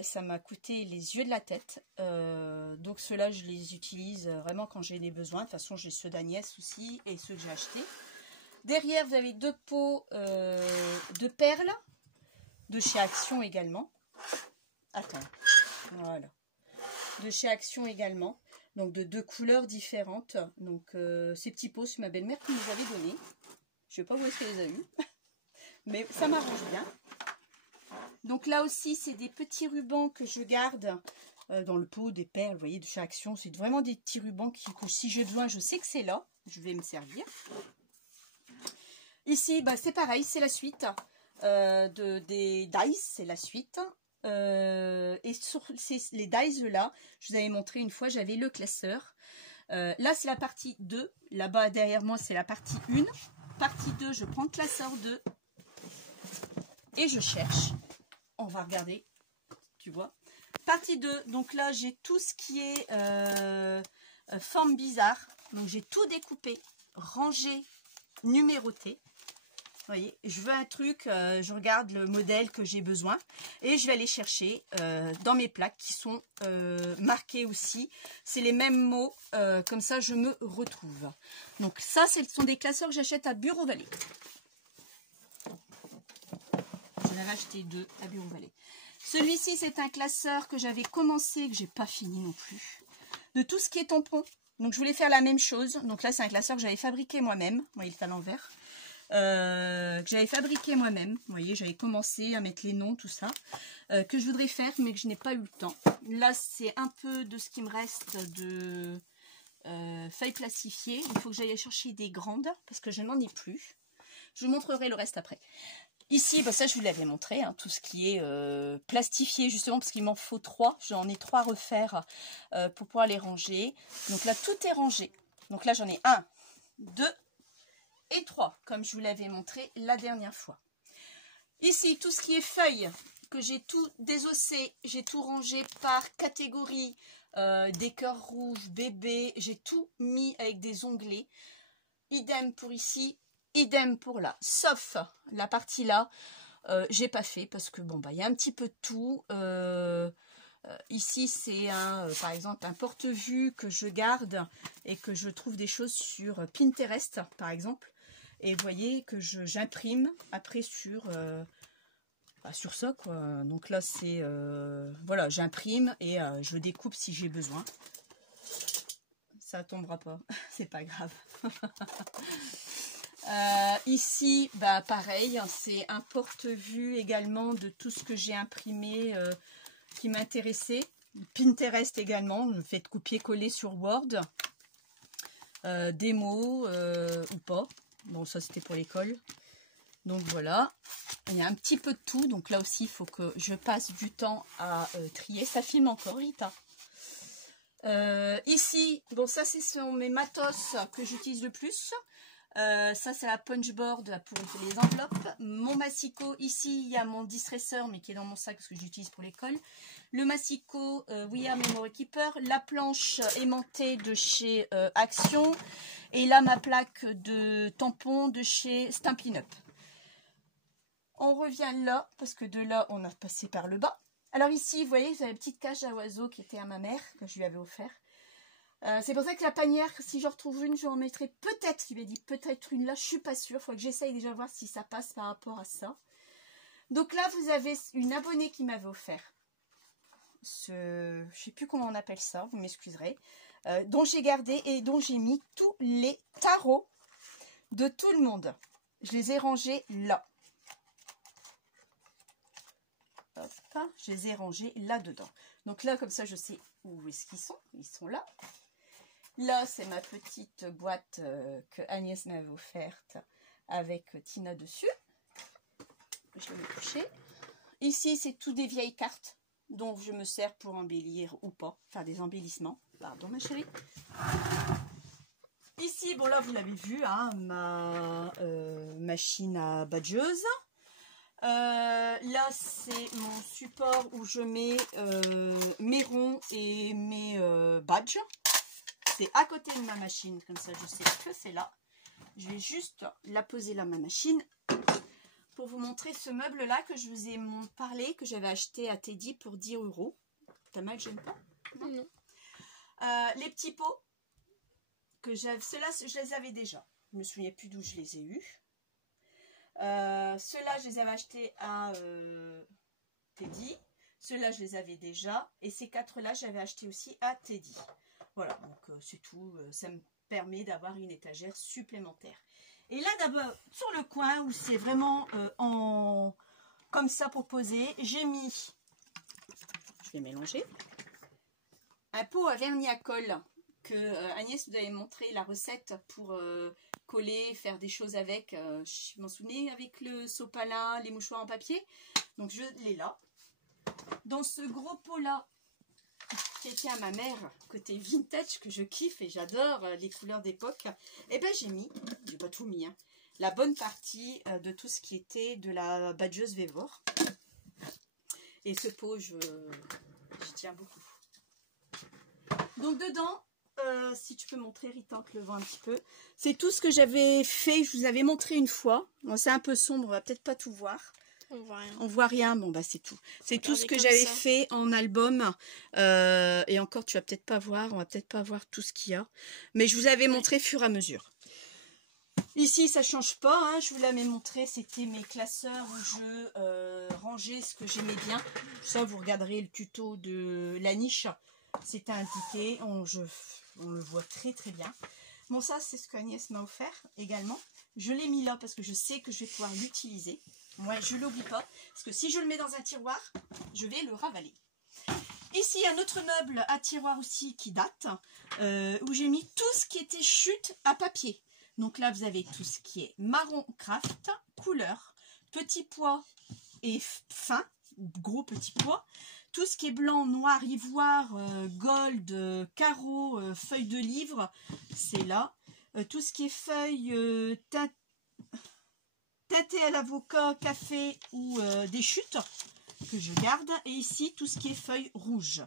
Ça m'a coûté les yeux de la tête, donc ceux-là je les utilise vraiment quand j'ai des besoins. De toute façon j'ai ceux d'Agnès aussi et ceux que j'ai achetés. Derrière vous avez 2 pots de perles de chez Action également. Attends, voilà, de chez Action également, donc de 2 couleurs différentes. Donc ces petits pots c'est ma belle-mère qui nous avait donné. Je ne sais pas où est-ce qu'elle les a eu mais ça m'arrange bien. Donc là aussi, c'est des petits rubans que je garde dans le pot, des perles, vous voyez, de chez Action. C'est vraiment des petits rubans que si j'ai besoin, je sais que c'est là. Je vais me servir. Ici, bah, c'est pareil, c'est la suite des dies, c'est la suite. Et sur les dies là, je vous avais montré une fois, j'avais le classeur. Là, c'est la partie 2. Là-bas, derrière moi, c'est la partie 1. Partie 2, je prends le classeur 2 et je cherche. On va regarder, tu vois. Partie 2, donc là j'ai tout ce qui est forme bizarre. Donc j'ai tout découpé, rangé, numéroté. Vous voyez, je veux un truc, je regarde le modèle que j'ai besoin. Et je vais aller chercher dans mes plaques qui sont marquées aussi. C'est les mêmes mots, comme ça je me retrouve. Donc ça, ce sont des classeurs que j'achète à Bureau Vallée. J'en avais acheté 2 à Bureau Vallée. Celui-ci, c'est un classeur que j'avais commencé, que j'ai pas fini non plus. De tout ce qui est tampon. Donc, je voulais faire la même chose. Donc là, c'est un classeur que j'avais fabriqué moi-même. Vous voyez, il est à l'envers. Que j'avais fabriqué moi-même. Vous voyez, j'avais commencé à mettre les noms, tout ça. Que je voudrais faire, mais que je n'ai pas eu le temps. Là, c'est un peu de ce qui me reste de feuilles plastifiées. Il faut que j'aille chercher des grandes, parce que je n'en ai plus. Je vous montrerai le reste après. Ici, bah ça je vous l'avais montré, hein, tout ce qui est plastifié justement parce qu'il m'en faut 3. J'en ai 3 à refaire pour pouvoir les ranger. Donc là, tout est rangé. Donc là, j'en ai 1, 2 et 3, comme je vous l'avais montré la dernière fois. Ici, tout ce qui est feuilles, que j'ai tout désossé, j'ai tout rangé par catégorie, des cœurs rouges, bébés, j'ai tout mis avec des onglets. Idem pour ici. Idem pour là, sauf la partie là, j'ai pas fait parce que bon bah il y a un petit peu de tout. Ici c'est par exemple un porte-vue que je garde et que je trouve des choses sur Pinterest par exemple. Et vous voyez que j'imprime après sur ça quoi. Donc là c'est voilà, j'imprime et je découpe si j'ai besoin. Ça tombera pas, c'est pas grave. Ici, bah pareil, c'est un porte-vue également de tout ce que j'ai imprimé qui m'intéressait. Pinterest également, le fait de copier-coller sur Word. Des mots ou pas. Bon, ça c'était pour l'école. Donc voilà, il y a un petit peu de tout. Donc là aussi, il faut que je passe du temps à trier. Ça filme encore, Rita. Ici, bon ça ce sont mes matos que j'utilise le plus. Ça c'est la punchboard pour les enveloppes. Mon massicot, ici il y a mon distresseur mais qui est dans mon sac parce que j'utilise pour l'école. Le massicot We Are Memory Keeper. La planche aimantée de chez Action. Et là, ma plaque de tampons de chez Stampin' Up. On revient là, parce que de là, on a passé par le bas. Alors ici, vous voyez, c'est la petite cage à oiseaux qui était à ma mère, que je lui avais offert. C'est pour ça que la panière, si j'en retrouve une, je en mettrai peut-être, il m'a dit peut-être une là, je suis pas sûre. Il faut que j'essaye déjà voir si ça passe par rapport à ça. Donc là, vous avez une abonnée qui m'avait offert je sais plus comment on appelle ça, vous m'excuserez, dont j'ai gardé et dont j'ai mis tous les tarots de tout le monde. Je les ai rangés là. Hop, je les ai rangés là-dedans. Donc là, comme ça, je sais où est-ce qu'ils sont. Ils sont là. Là, c'est ma petite boîte que Agnès m'avait offerte avec Tina dessus. Je vais le coucher. Ici, c'est tout des vieilles cartes dont je me sers pour embellir ou pas. Faire des embellissements. Pardon, ma chérie. Ici, bon là, vous l'avez vu, hein, ma machine à badgeuse. Là, c'est mon support où je mets mes ronds et mes badges. C'est à côté de ma machine, comme ça je sais que c'est là. Je vais juste la poser là, ma machine, pour vous montrer ce meuble-là que je vous ai parlé, que j'avais acheté à Teddy pour 10 €. T'as mal, j'aime pas? Non. Les petits pots, que j'avais, ceux-là, je les avais déjà. Je me souviens plus d'où je les ai eus. Ceux-là, je les avais achetés à Teddy. Ceux-là, je les avais déjà. Et ces 4-là, j'avais acheté aussi à Teddy. Voilà, donc c'est tout. Ça me permet d'avoir une étagère supplémentaire. Et là, d'abord, sur le coin, où c'est vraiment comme ça pour poser, j'ai mis, je vais mélanger, un pot à vernis à colle que Agnès vous avait montré la recette pour coller, faire des choses avec. Je m'en souvenais, avec le sopalin, les mouchoirs en papier. Donc je l'ai là. Dans ce gros pot là, qui était à ma mère, côté vintage, que je kiffe et j'adore les couleurs d'époque, et ben j'ai mis, j'ai pas tout mis, hein, la bonne partie de tout ce qui était de la badgeuse Vévor. Et ce pot, je tiens beaucoup. Donc dedans, si tu peux montrer, Rita, que le vent un petit peu, c'est tout ce que j'avais fait, je vous avais montré une fois. Bon, c'est un peu sombre, on va peut-être pas tout voir. On voit rien. On voit rien, bon bah c'est tout. C'est tout ce que comme j'avais ça. fait en album. Et encore, tu vas peut-être pas voir, on va peut-être pas voir tout ce qu'il y a. Mais je vous avais montré fur et à mesure. Ici, ça change pas, hein, je vous l'avais montré, c'était mes classeurs où je rangeais ce que j'aimais bien. Ça, vous regarderez le tuto de la niche. C'est indiqué, on le voit très très bien. Bon, ça, c'est ce qu'Agnès m'a offert également. Je l'ai mis là parce que je sais que je vais pouvoir l'utiliser. Moi, je ne l'oublie pas, parce que si je le mets dans un tiroir, je vais le ravaler. Ici, un autre meuble à tiroir aussi qui date, où j'ai mis tout ce qui était chute à papier. Donc là, vous avez tout ce qui est marron craft, couleur, petit pois et fin, gros petit pois. Tout ce qui est blanc, noir, ivoire, gold, carreau, feuilles de livre, c'est là. Tout ce qui est feuilles teintées à l'avocat, café ou des chutes que je garde. Et ici, tout ce qui est feuilles rouges.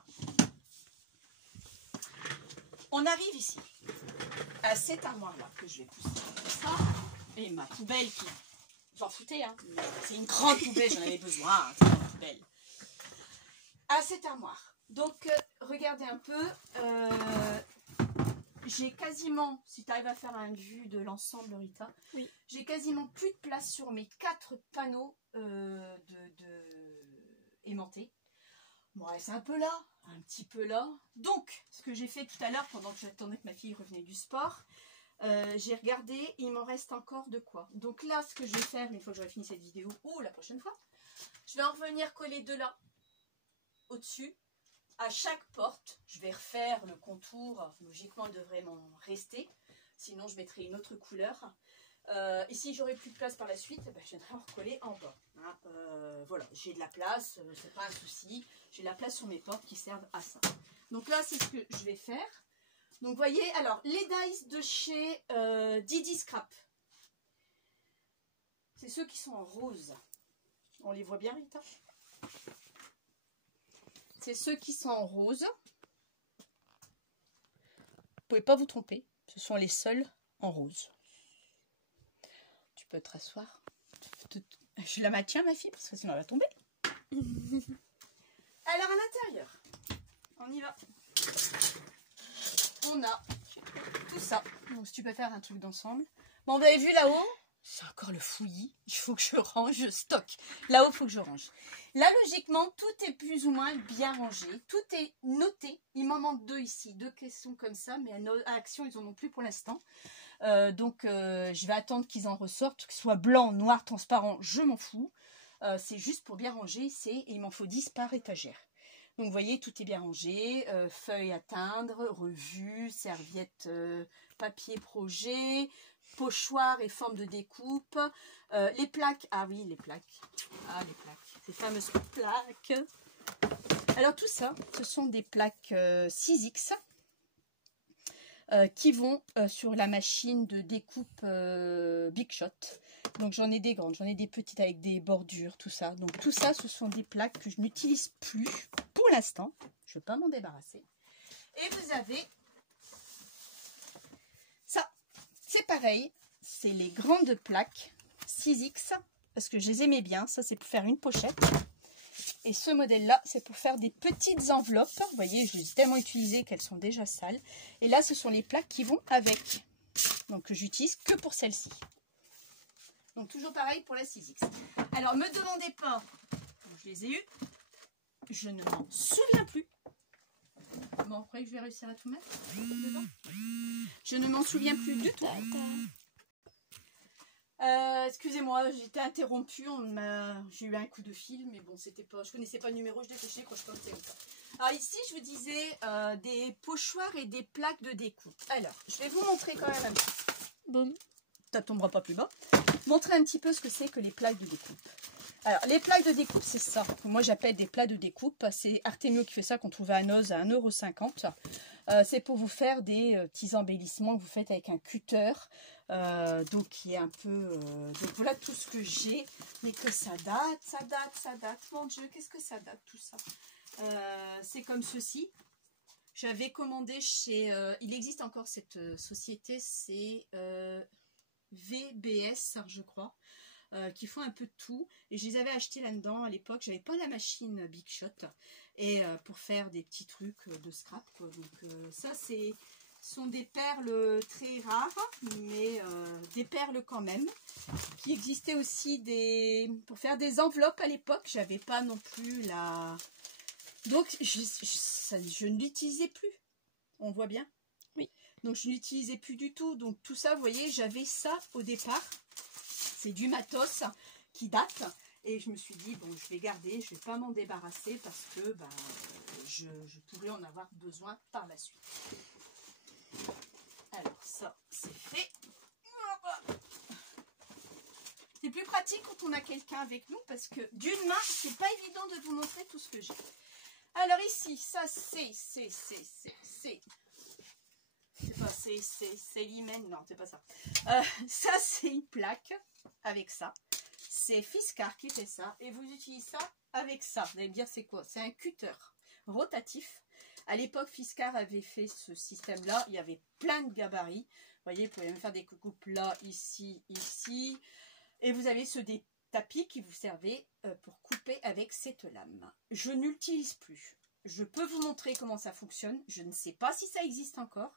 On arrive ici à cette armoire-là que je vais pousser comme ça. Et ma poubelle qui... J'en foutais, hein. C'est une grande poubelle, j'en avais besoin. Hein, c'est une poubelle. À cette armoire. Donc, regardez un peu. J'ai quasiment, si tu arrives à faire un vue de l'ensemble, Rita, oui. J'ai quasiment plus de place sur mes 4 panneaux aimantés. Bon, c'est un peu là, un petit peu là. Donc, ce que j'ai fait tout à l'heure, pendant que j'attendais que ma fille revenait du sport, j'ai regardé, il m'en reste encore de quoi. Donc là, ce que je vais faire, une fois que j'aurai fini cette vidéo, ou la prochaine fois, je vais en revenir coller de là, au-dessus. À chaque porte, je vais refaire le contour. Logiquement, il devrait m'en rester. Sinon, je mettrai une autre couleur. Et si j'aurai plus de place par la suite, ben, je viendrai en recoller en bas. Hein. Voilà, j'ai de la place, c'est pas un souci. J'ai de la place sur mes portes qui servent à ça. Donc là, c'est ce que je vais faire. Donc, vous voyez, alors, les dies de chez Didi Scrap. C'est ceux qui sont en rose. On les voit bien, Rita? C'est ceux qui sont en rose. Vous ne pouvez pas vous tromper. Ce sont les seuls en rose. Tu peux te rasseoir. Je la maintiens, ma fille, parce que sinon elle va tomber. Alors, à l'intérieur, on y va. On a tout ça. Donc, si tu peux faire un truc d'ensemble. Bon, vous avez vu là-haut, c'est encore le fouillis. Il faut que je range, je stocke. Là-haut, il faut que je range. Là, logiquement, tout est plus ou moins bien rangé. Tout est noté. Il m'en manque 2 ici. 2 questions comme ça, mais à Action, ils n'en ont plus pour l'instant. Donc, je vais attendre qu'ils en ressortent. Que ce soit blanc, noir, transparent, je m'en fous. C'est juste pour bien ranger. Et il m'en faut 10 par étagère. Donc, vous voyez, tout est bien rangé. Feuilles à teindre, revues, serviettes, papier projet, pochoir et forme de découpe. Les plaques. Ah oui, les plaques. Ah, les plaques. Ces fameuses plaques. Alors, tout ça, ce sont des plaques 6X qui vont sur la machine de découpe Big Shot. Donc, j'en ai des grandes, j'en ai des petites avec des bordures, tout ça. Donc, tout ça, ce sont des plaques que je n'utilise plus pour l'instant. Je ne vais pas m'en débarrasser. Et vous avez ça. C'est pareil. C'est les grandes plaques 6X parce que je les aimais bien. Ça, c'est pour faire une pochette. Et ce modèle-là, c'est pour faire des petites enveloppes. Vous voyez, je les ai tellement utilisées qu'elles sont déjà sales. Et là, ce sont les plaques qui vont avec. Donc, j'utilise que pour celle-ci. Donc, toujours pareil pour la 6X. Alors, me demandez pas où je les ai eues. Je ne m'en souviens plus. Bon, vous croyez que je vais réussir à tout mettre dedans? Je ne m'en souviens plus du tout. Excusez-moi, j'ai été interrompue. J'ai eu un coup de fil, mais bon, c'était pas. Je connaissais pas le numéro, je dépêchais quand je pensais comme ça. Alors ici, je vous disais des pochoirs et des plaques de découpe. Alors, je vais vous montrer quand même un petit peu. Boum. Ça tombera pas plus bas. Montrer un petit peu ce que c'est que les plaques de découpe. Alors, les plaques de découpe, c'est ça. Moi, j'appelle des plats de découpe. C'est Artemio qui fait ça qu'on trouve à Noz à 1,50 €. C'est pour vous faire des petits embellissements que vous faites avec un cutter. Donc, qui est un peu... donc, voilà tout ce que j'ai. Mais que ça date, ça date, ça date. Mon Dieu, qu'est-ce que ça date, tout ça. C'est comme ceci. J'avais commandé chez... il existe encore cette société, c'est VBS, je crois. Qui font un peu de tout, et je les avais achetés là-dedans à l'époque. J'avais pas la machine Big Shot et pour faire des petits trucs de scrap quoi. Donc ça sont des perles très rares, mais des perles quand même, qui existaient aussi pour faire des enveloppes à l'époque. J'avais pas non plus la, donc je ne l'utilisais plus, on voit bien. Oui. Donc je n'utilisais plus du tout. Donc tout ça, vous voyez, j'avais ça au départ. C'est du matos qui date. Et je me suis dit, bon, je vais garder, je ne vais pas m'en débarrasser parce que ben, je pourrais en avoir besoin par la suite. Alors ça, c'est fait. C'est plus pratique quand on a quelqu'un avec nous parce que d'une main, c'est pas évident de vous montrer tout ce que j'ai. Alors ici, ça c'est l'hymen, non, c'est pas ça. Ça, c'est une plaque avec ça. C'est Fiskars qui fait ça. Et vous utilisez ça avec ça. Vous allez me dire, c'est quoi? C'est un cutter rotatif. À l'époque, Fiskars avait fait ce système-là. Il y avait plein de gabarits. Vous voyez, vous pouvez même faire des coupes là, ici, ici. Et vous avez ceux des tapis qui vous servaient pour couper avec cette lame. Je ne l'utilise plus. Je peux vous montrer comment ça fonctionne. Je ne sais pas si ça existe encore.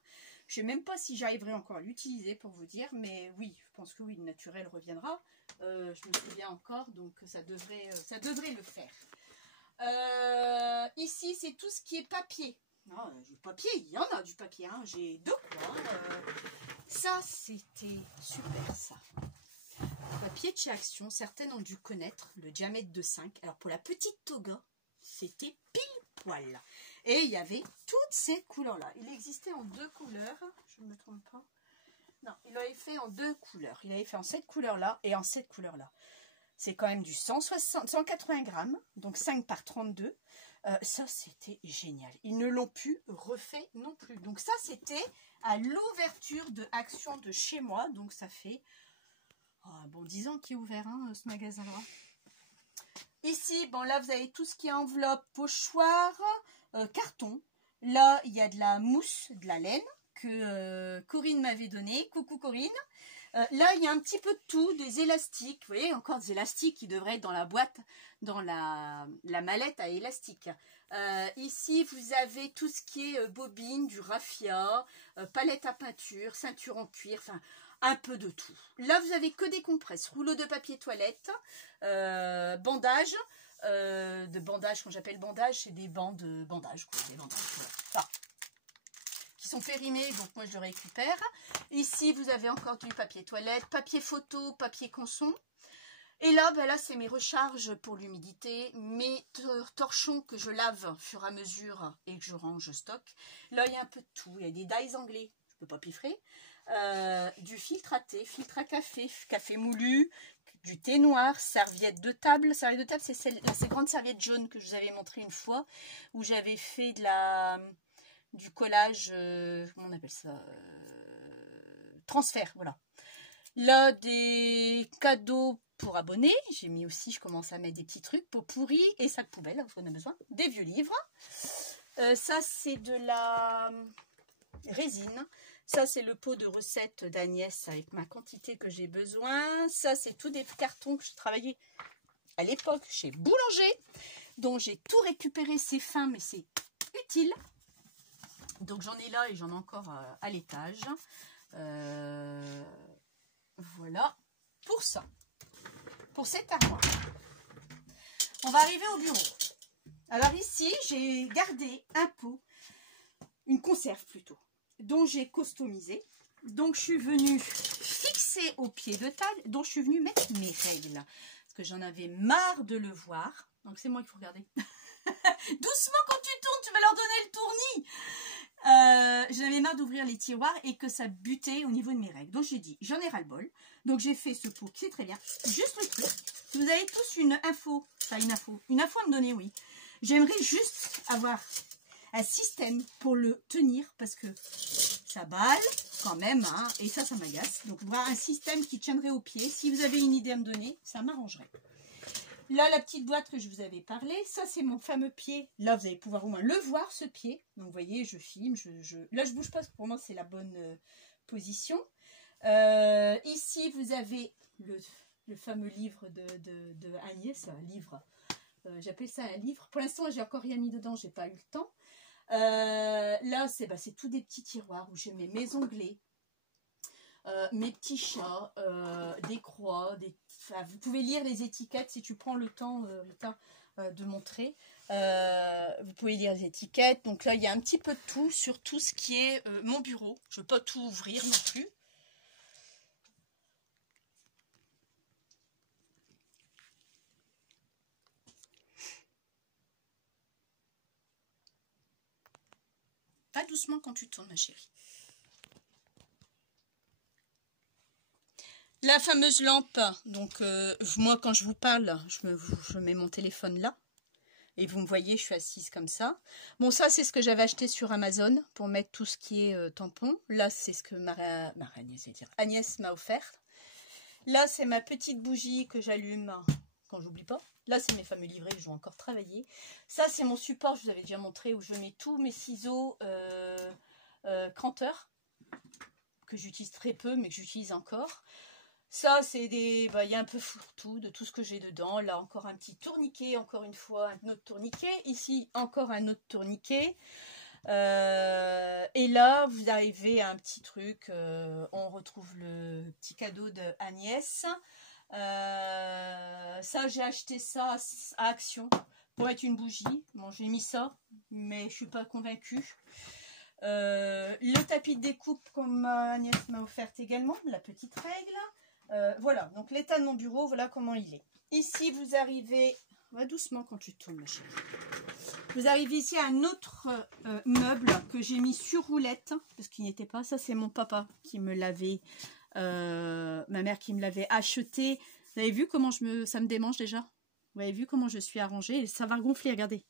Je ne sais même pas si j'arriverai encore à l'utiliser pour vous dire. Mais oui, je pense que oui, le naturel reviendra. Je me souviens encore, donc ça devrait le faire. Ici, c'est tout ce qui est papier. Non, du papier, il y en a du papier. Hein. J'ai de quoi. Ça, c'était super, ça. Papier de chez Action, certaines ont dû connaître le diamètre de 5. Alors pour la petite toga, c'était pile poil. Et il y avait toutes ces couleurs-là. Il existait en 2 couleurs, je ne me trompe pas. Non, il l'avait fait en 2 couleurs. Il avait fait en cette couleur-là et en cette couleur-là. C'est quand même du 180 grammes, donc 5 par 32. Ça, c'était génial. Ils ne l'ont plus refait non plus. Donc ça, c'était à l'ouverture de Action de chez moi. Donc ça fait... bon, 10 ans qu'il est ouvert, hein, ce magasin-là. Ici, bon, là, vous avez tout ce qui est enveloppe, pochoir, carton. Là, il y a de la mousse, de la laine que Corinne m'avait donné. Coucou Corinne. Là, il y a un petit peu de tout, des élastiques. Vous voyez, encore des élastiques qui devraient être dans la boîte, dans la mallette à élastique. Ici, vous avez tout ce qui est bobine, du raffia, palette à peinture, ceinture en cuir, enfin, un peu de tout. Là, vous avez que des compresses, rouleau de papier toilette, bandage. De bandage, quand j'appelle bandage, c'est des bandes de bandage, quoi, des bandages, voilà. Enfin, qui sont périmés, donc moi je le récupère. Ici, vous avez encore du papier toilette, papier photo, papier canson. Et là, ben là c'est mes recharges pour l'humidité, mes torchons que je lave au fur et à mesure et que je range, je stocke. Là, il y a un peu de tout. Il y a des dies anglais, je ne peux pas piffrer. Du filtre à thé, filtre à café, café moulu, du thé noir, serviette de table. Serviette de table, c'est ces grandes serviettes jaunes que je vous avais montré une fois, où j'avais fait du collage, comment on appelle ça, transfert, voilà. Là, des cadeaux pour abonnés. J'ai mis aussi, je commence à mettre des petits trucs, pots pourris et sacs poubelles, parce qu'on a besoin. Des vieux livres. Ça, c'est de la résine. Ça, c'est le pot de recettes d'Agnès avec ma quantité que j'ai besoin. Ça, c'est tous des cartons que je travaillais à l'époque chez Boulanger, dont j'ai tout récupéré. C'est fin, mais c'est utile. Donc, j'en ai là et j'en ai encore à l'étage. Voilà pour ça. Pour cette armoire. On va arriver au bureau. Alors ici, j'ai gardé un pot, une conserve plutôt, dont j'ai customisé. Donc je suis venue fixer au pied de table, dont je suis venue mettre mes règles. Parce que j'en avais marre de le voir. Donc c'est moi qu'il faut regarder. Doucement quand tu tournes, tu vas leur donner le tournis. J'en avais marre d'ouvrir les tiroirs et que ça butait au niveau de mes règles. Donc j'ai dit, j'en ai ras le bol. Donc j'ai fait ce pot qui est très bien. Juste le truc. Si vous avez tous une info à me donner, oui. J'aimerais juste avoir un système pour le tenir parce que ça balle quand même, hein, et ça m'agace. Donc voir un système qui tiendrait au pied. Si vous avez une idée à me donner, ça m'arrangerait. Là, la petite boîte que je vous avais parlé, ça c'est mon fameux pied. Là, vous allez pouvoir au moins le voir, ce pied. Donc, vous voyez, je filme. Là, je bouge pas parce que pour moi, c'est la bonne position. Ici, vous avez le fameux livre de Agnès, un livre. J'appelle ça un livre. Pour l'instant, j'ai encore rien mis dedans, j'ai pas eu le temps. Là, c'est tous des petits tiroirs où je mets mes onglets. Mes petits chats, des croix, vous pouvez lire les étiquettes si tu prends le temps, Rita, de montrer. Vous pouvez lire les étiquettes. Donc là, il y a un petit peu de tout sur tout ce qui est mon bureau. Je ne veux pas tout ouvrir non plus. Pas doucement quand tu tournes, ma chérie. La fameuse lampe, donc moi quand je vous parle, je mets mon téléphone là. Et vous me voyez, je suis assise comme ça. Bon, ça c'est ce que j'avais acheté sur Amazon pour mettre tout ce qui est tampon. Là, c'est ce que Agnès m'a offert. Là, c'est ma petite bougie que j'allume quand j'oublie pas. Là, c'est mes fameux livrets que je dois encore travailler. Ça, c'est mon support, je vous avais déjà montré, où je mets tous mes ciseaux cranteurs, que j'utilise très peu, mais que j'utilise encore. Ça, c'est des... il y a un peu fourre-tout de tout ce que j'ai dedans. Là, encore un petit tourniquet, encore une fois, un autre tourniquet. Ici, encore un autre tourniquet. Et là, vous arrivez à un petit truc. On retrouve le petit cadeau de Agnès. Ça, j'ai acheté ça à Action pour mettre une bougie. Bon, j'ai mis ça, mais je ne suis pas convaincue. Le tapis de découpe, comme Agnès m'a offert également, la petite règle. Voilà, donc l'état de mon bureau, voilà comment il est. Ici, vous arrivez... Va doucement quand tu tournes, ma chérie. Vous arrivez ici à un autre meuble que j'ai mis sur roulette, parce qu'il n'y était pas. Ça, c'est mon papa qui me l'avait... ma mère qui me l'avait acheté. Vous avez vu comment ça me démange déjà? Vous avez vu comment je suis arrangée? Ça va gonfler, regardez.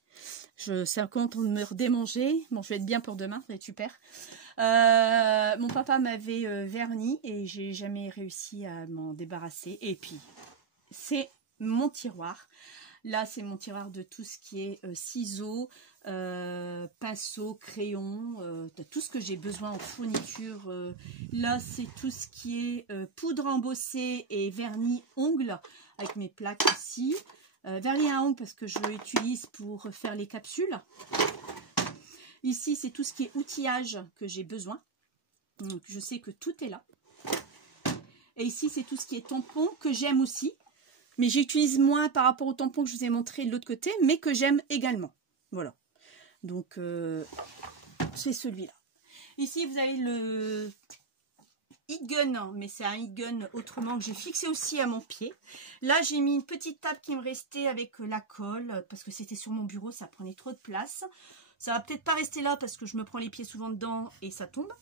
C'est content de me redémanger. Bon, je vais être bien pour demain, ça va être super. Mon papa m'avait verni et j'ai jamais réussi à m'en débarrasser. Et puis, c'est mon tiroir. Là, c'est mon tiroir de tout ce qui est ciseaux, pinceau, crayon, tout ce que j'ai besoin en fourniture. Là, c'est tout ce qui est poudre embossée et vernis ongles avec mes plaques ici. Vernis à ongles parce que je l'utilise pour faire les capsules. Ici, c'est tout ce qui est outillage que j'ai besoin. Donc, je sais que tout est là. Et ici, c'est tout ce qui est tampon que j'aime aussi. Mais j'utilise moins par rapport au tampon que je vous ai montré de l'autre côté, mais que j'aime également. Voilà. Donc, c'est celui-là. Ici, vous avez le heat gun, mais c'est un heat gun autrement que j'ai fixé aussi à mon pied. Là, j'ai mis une petite table qui me restait avec la colle, parce que c'était sur mon bureau, ça prenait trop de place. Ça va peut-être pas rester là, parce que je me prends les pieds souvent dedans et ça tombe.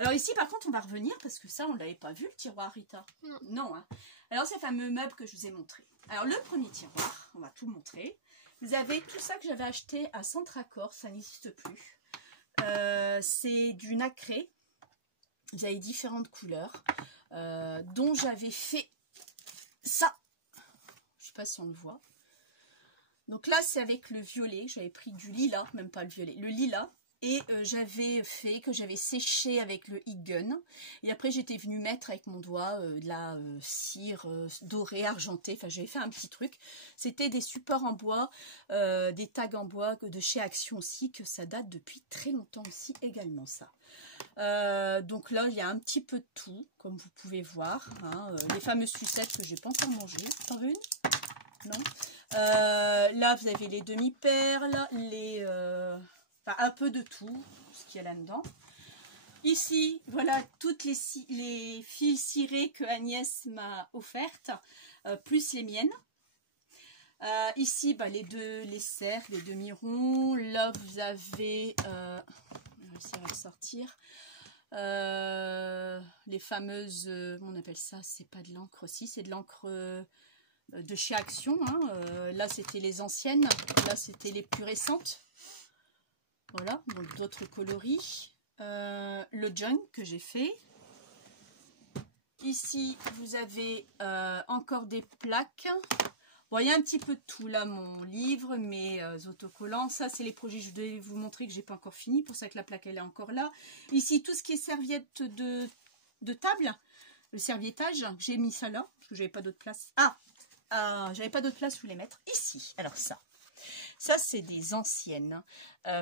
Alors ici, par contre, on va revenir, parce que ça, on ne l'avait pas vu, le tiroir, Rita. Non, hein. Alors, c'est le fameux meuble que je vous ai montré. Alors, le premier tiroir, on va tout montrer. Vous avez tout ça que j'avais acheté à Centracor, ça n'existe plus. C'est du nacré. Vous avez différentes couleurs, dont j'avais fait ça. Je ne sais pas si on le voit. Donc là, c'est avec le violet. J'avais pris du lilas, même pas le violet, le lilas. Et j'avais séché avec le heat gun. Et après, j'étais venue mettre avec mon doigt de la cire dorée, argentée. Enfin, j'avais fait un petit truc. C'était des supports en bois, des tags en bois de chez Action aussi, que ça date depuis très longtemps aussi également, ça. Donc là, il y a un petit peu de tout, comme vous pouvez voir. Hein, les fameuses sucettes que j'ai pas encore mangées. T'en veux une? Non. Là, vous avez les demi-perles, enfin, un peu de tout, ce qu'il y a là-dedans. Ici, voilà toutes les fils cirés que Agnès m'a offertes, plus les miennes. Ici, bah, les cercles, les demi-ronds. Là, vous avez, on va essayer de sortir, les fameuses, on appelle ça, c'est pas de l'encre aussi, c'est de l'encre de chez Action. Hein. Là, c'était les anciennes, là, c'était les plus récentes. Voilà, donc d'autres coloris. Le junk que j'ai fait. Ici, vous avez encore des plaques. Bon, il y a un petit peu de tout là, mon livre, mes autocollants. Ça, c'est les projets que je devais vous montrer que j'ai pas encore fini. Pour ça que la plaque, elle est encore là. Ici, tout ce qui est serviette de table, le serviettage, j'ai mis ça là, parce que j'avais pas d'autre place. J'avais pas d'autre place où les mettre. Ici, alors ça. Ça, c'est des anciennes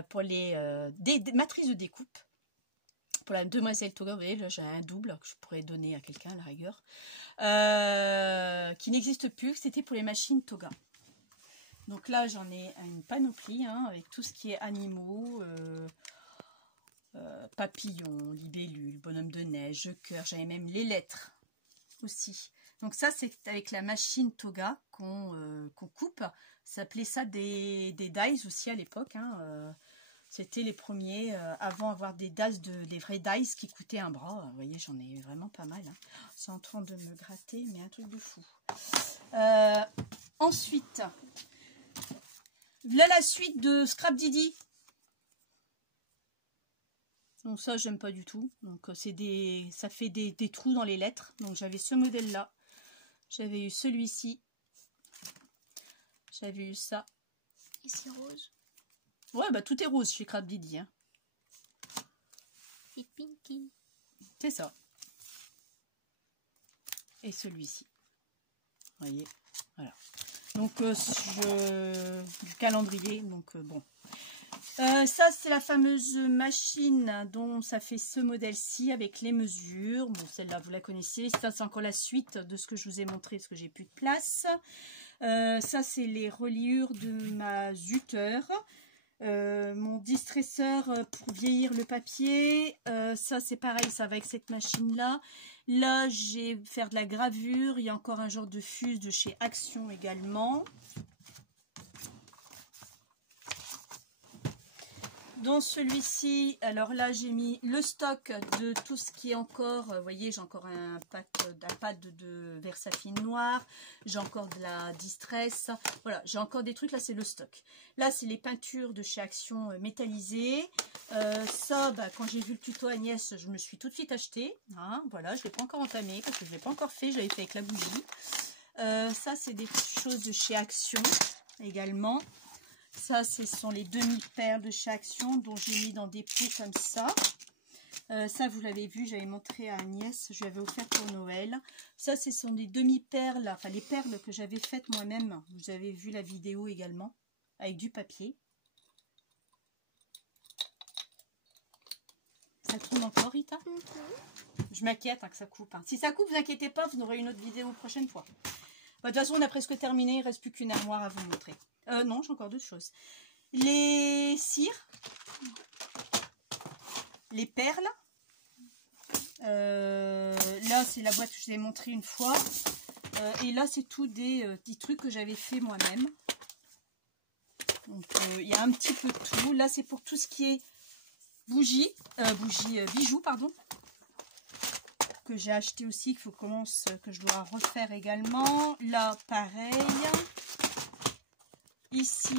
pour des matrices de découpe. Pour la demoiselle Toga, vous voyez, là, j'ai un double que je pourrais donner à quelqu'un à la rigueur. Qui n'existe plus, c'était pour les machines Toga. Donc là, j'en ai une panoplie hein, avec tout ce qui est animaux, papillons, libellules, bonhomme de neige, cœur. J'avais même les lettres aussi. Donc ça, c'est avec la machine Toga qu'on coupe. Ça s'appelait ça des dies aussi à l'époque. Hein. C'était les premiers, avant avoir des vrais dies qui coûtaient un bras. Vous voyez, j'en ai vraiment pas mal. Hein. C'est en train de me gratter, mais un truc de fou. Ensuite, là la suite de Scrap Didi. Donc ça, j'aime pas du tout. Donc ça fait des trous dans les lettres. Donc j'avais ce modèle-là. J'avais eu celui-ci. J'avais eu ça. Et c'est rose. Ouais, bah tout est rose chez Scrap Didi. Hein. Et Pinky. C'est ça. Et celui-ci. Vous voyez. Voilà. Donc, du calendrier. Donc, bon. Ça, c'est la fameuse machine dont ça fait ce modèle-ci avec les mesures. Bon, celle-là, vous la connaissez. Ça, c'est encore la suite de ce que je vous ai montré parce que j'ai plus de place. Ça, c'est les reliures de ma Zutter. Mon distresseur pour vieillir le papier. Ça, c'est pareil, ça va avec cette machine-là. Là, j'ai faire de la gravure. Il y a encore un genre de fuse de chez Action également. Dans celui-ci, alors là, j'ai mis le stock de tout ce qui est encore, vous voyez, j'ai encore un pad de Versafine noir, j'ai encore de la Distress, voilà, j'ai encore des trucs, là c'est le stock. Là, c'est les peintures de chez Action métallisées. Ça, bah, quand j'ai vu le tuto Agnès, je me suis tout de suite acheté. Hein, voilà, je ne l'ai pas encore entamé parce que je ne l'ai pas encore fait, j'avais fait avec la bougie. Ça, c'est des choses de chez Action également. Ça, ce sont les demi-perles de chez Action dont j'ai mis dans des pots comme ça. Ça, vous l'avez vu, j'avais montré à Agnès, je lui avais offert pour Noël. Ça, ce sont des demi-perles, enfin les perles que j'avais faites moi-même. Vous avez vu la vidéo également, avec du papier. Ça tourne encore, Rita? Je m'inquiète que ça coupe. Hein. Si ça coupe, vous inquiétez pas, vous aurez une autre vidéo prochaine fois. Bah, de toute façon, on a presque terminé, il ne reste plus qu'une armoire à vous montrer. Non, j'ai encore d'autres choses. Les cires. Les perles. Là, c'est la boîte que je vous ai montré une fois. Et là, c'est tout des petits trucs que j'avais fait moi-même. Donc, il y a un petit peu de tout. Là, c'est pour tout ce qui est bijoux, pardon. Que j'ai acheté aussi, que je dois refaire également. Là, pareil. Ici,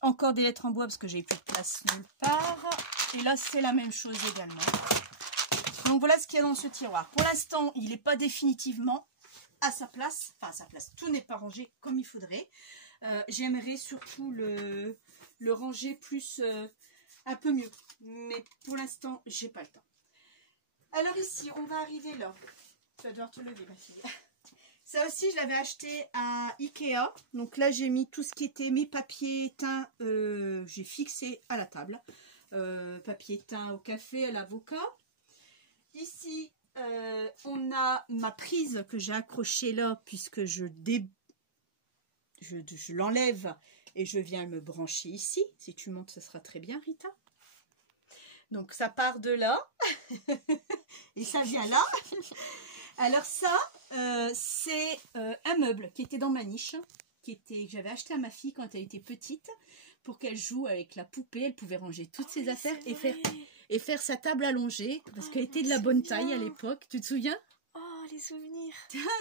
encore des lettres en bois parce que j'ai plus de place nulle part. Et là, c'est la même chose également. Donc voilà ce qu'il y a dans ce tiroir. Pour l'instant, il n'est pas définitivement à sa place. Enfin, à sa place. Tout n'est pas rangé comme il faudrait. J'aimerais surtout le ranger plus, un peu mieux. Mais pour l'instant, j'ai pas le temps. Alors ici, on va arriver là. Tu vas devoir te lever, ma fille. Ça aussi, je l'avais acheté à Ikea. Donc là, j'ai mis tout ce qui était mes papiers teints. J'ai fixé à la table. Papier teint au café, à l'avocat. Ici, on a ma prise que j'ai accrochée là, puisque je l'enlève et je viens me brancher ici. Si tu montes, ça sera très bien, Rita. Donc ça part de là et ça vient là. Alors ça, c'est un meuble qui était dans ma niche, que j'avais acheté à ma fille quand elle était petite, pour qu'elle joue avec la poupée. Elle pouvait ranger toutes ses affaires et faire sa table allongée, parce qu'elle était de la bonne taille à l'époque. Tu te souviens? Oh, les souvenirs.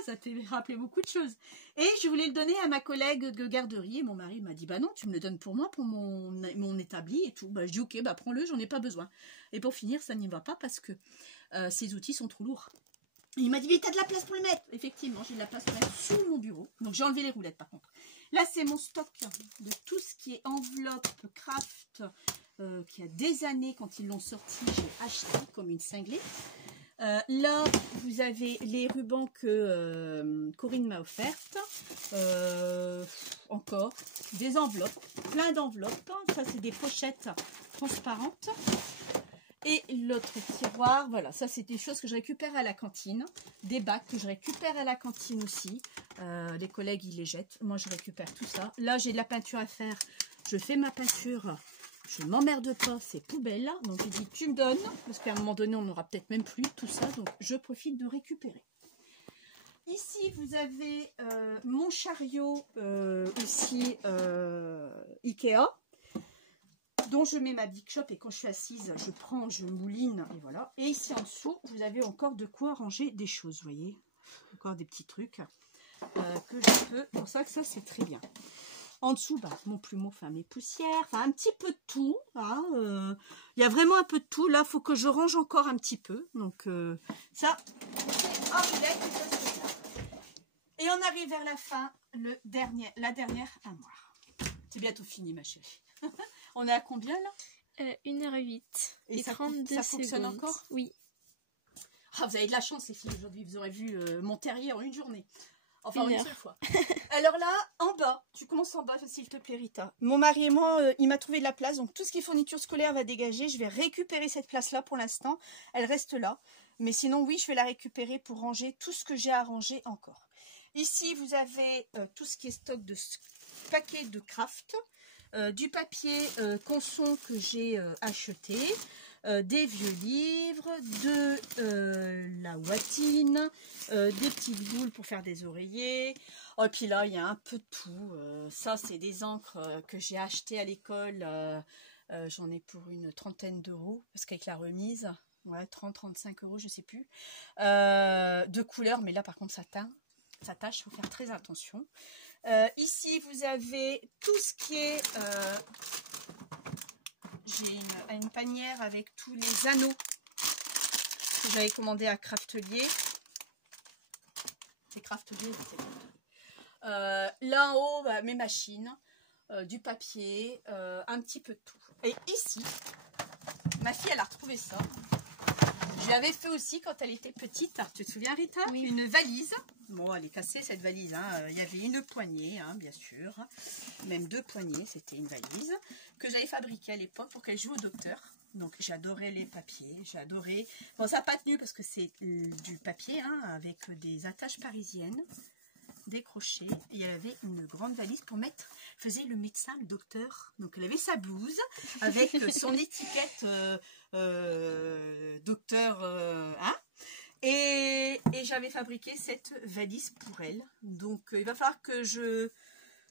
Ça te fait rappeler beaucoup de choses. Et je voulais le donner à ma collègue de garderie. Et mon mari m'a dit, bah non, tu me le donnes pour moi, pour mon établi et tout. Bah, je dis, ok, bah prends-le, j'en ai pas besoin. Et pour finir, ça n'y va pas parce que ces outils sont trop lourds. Et il m'a dit, mais t'as de la place pour le mettre. Effectivement, j'ai de la place pour le mettre sur mon bureau. Donc j'ai enlevé les roulettes par contre. Là, c'est mon stock de tout ce qui est enveloppe, craft, qui a des années, quand ils l'ont sorti, j'ai acheté comme une cinglée. Là, vous avez les rubans que Corinne m'a offertes. Encore des enveloppes, plein d'enveloppes. Ça, c'est des pochettes transparentes. Et l'autre tiroir, voilà, ça, c'est des choses que je récupère à la cantine. Des bacs que je récupère à la cantine aussi. Les collègues, ils les jettent. Moi, je récupère tout ça. Là, j'ai de la peinture à faire. Je fais ma peinture. Je ne m'emmerde pas, c'est poubelle. Donc, j'ai dit, tu me donnes. Parce qu'à un moment donné, on n'aura peut-être même plus tout ça. Donc, je profite de récupérer. Ici, vous avez mon chariot aussi Ikea, dont je mets ma Big Shop. Et quand je suis assise, je prends, je mouline. Et voilà. Et ici, en dessous, vous avez encore de quoi ranger des choses, vous voyez. Encore des petits trucs que je peux. C'est pour ça que ça, c'est très bien. En dessous, bah, mon plumeau, enfin mes poussières, enfin un petit peu de tout. Il y a vraiment un peu de tout. Là, il faut que je range encore un petit peu. Donc ça, c'est un relais. Et on arrive vers la fin, la dernière armoire. C'est bientôt fini, ma chérie. On est à combien là? 1h08 et ça 32 ça fonctionne secondes. encore? Oui. Ah, vous avez de la chance, les filles, aujourd'hui. Vous aurez vu mon terrier en une journée. Enfin, une seule fois. Alors là, en bas, tu commences en bas, s'il te plaît, Rita. Mon mari et moi, il m'a trouvé de la place. Donc, tout ce qui est fourniture scolaire va dégager. Je vais récupérer cette place-là pour l'instant. Elle reste là. Mais sinon, oui, je vais la récupérer pour ranger tout ce que j'ai à ranger encore. Ici, vous avez tout ce qui est stock de paquets de craft. Du papier Conson que j'ai acheté. Des vieux livres, de la ouatine, des petites boules pour faire des oreillers. Oh, et puis là, il y a un peu de tout. Ça, c'est des encres que j'ai achetées à l'école. J'en ai pour une trentaine d'euros, parce qu'avec la remise, ouais, 30-35 euros, je sais plus. De couleurs, mais là, par contre, ça tâche, il faut faire très attention. Ici, vous avez tout ce qui est... j'ai une panière avec tous les anneaux que j'avais commandé à Craftelier. C'est Craftelier, Là en haut, bah, mes machines, du papier, un petit peu de tout. Et ici, ma fille, elle a retrouvé ça. Je l'avais fait aussi quand elle était petite. Tu te souviens, Rita? Oui. Une valise. Bon, elle est cassée, cette valise. Hein. Il y avait une poignée, hein, bien sûr. Même 2 poignées, c'était une valise que j'avais fabriquée à l'époque pour qu'elle joue au docteur. Donc, j'adorais les papiers. J'adorais... Bon, ça n'a pas tenu parce que c'est du papier, hein, avec des attaches parisiennes décrochées. Et il y avait une grande valise pour mettre... Faisait le médecin, le docteur. Donc, elle avait sa blouse avec son étiquette docteur... hein. Et j'avais fabriqué cette valise pour elle. Donc, il va falloir que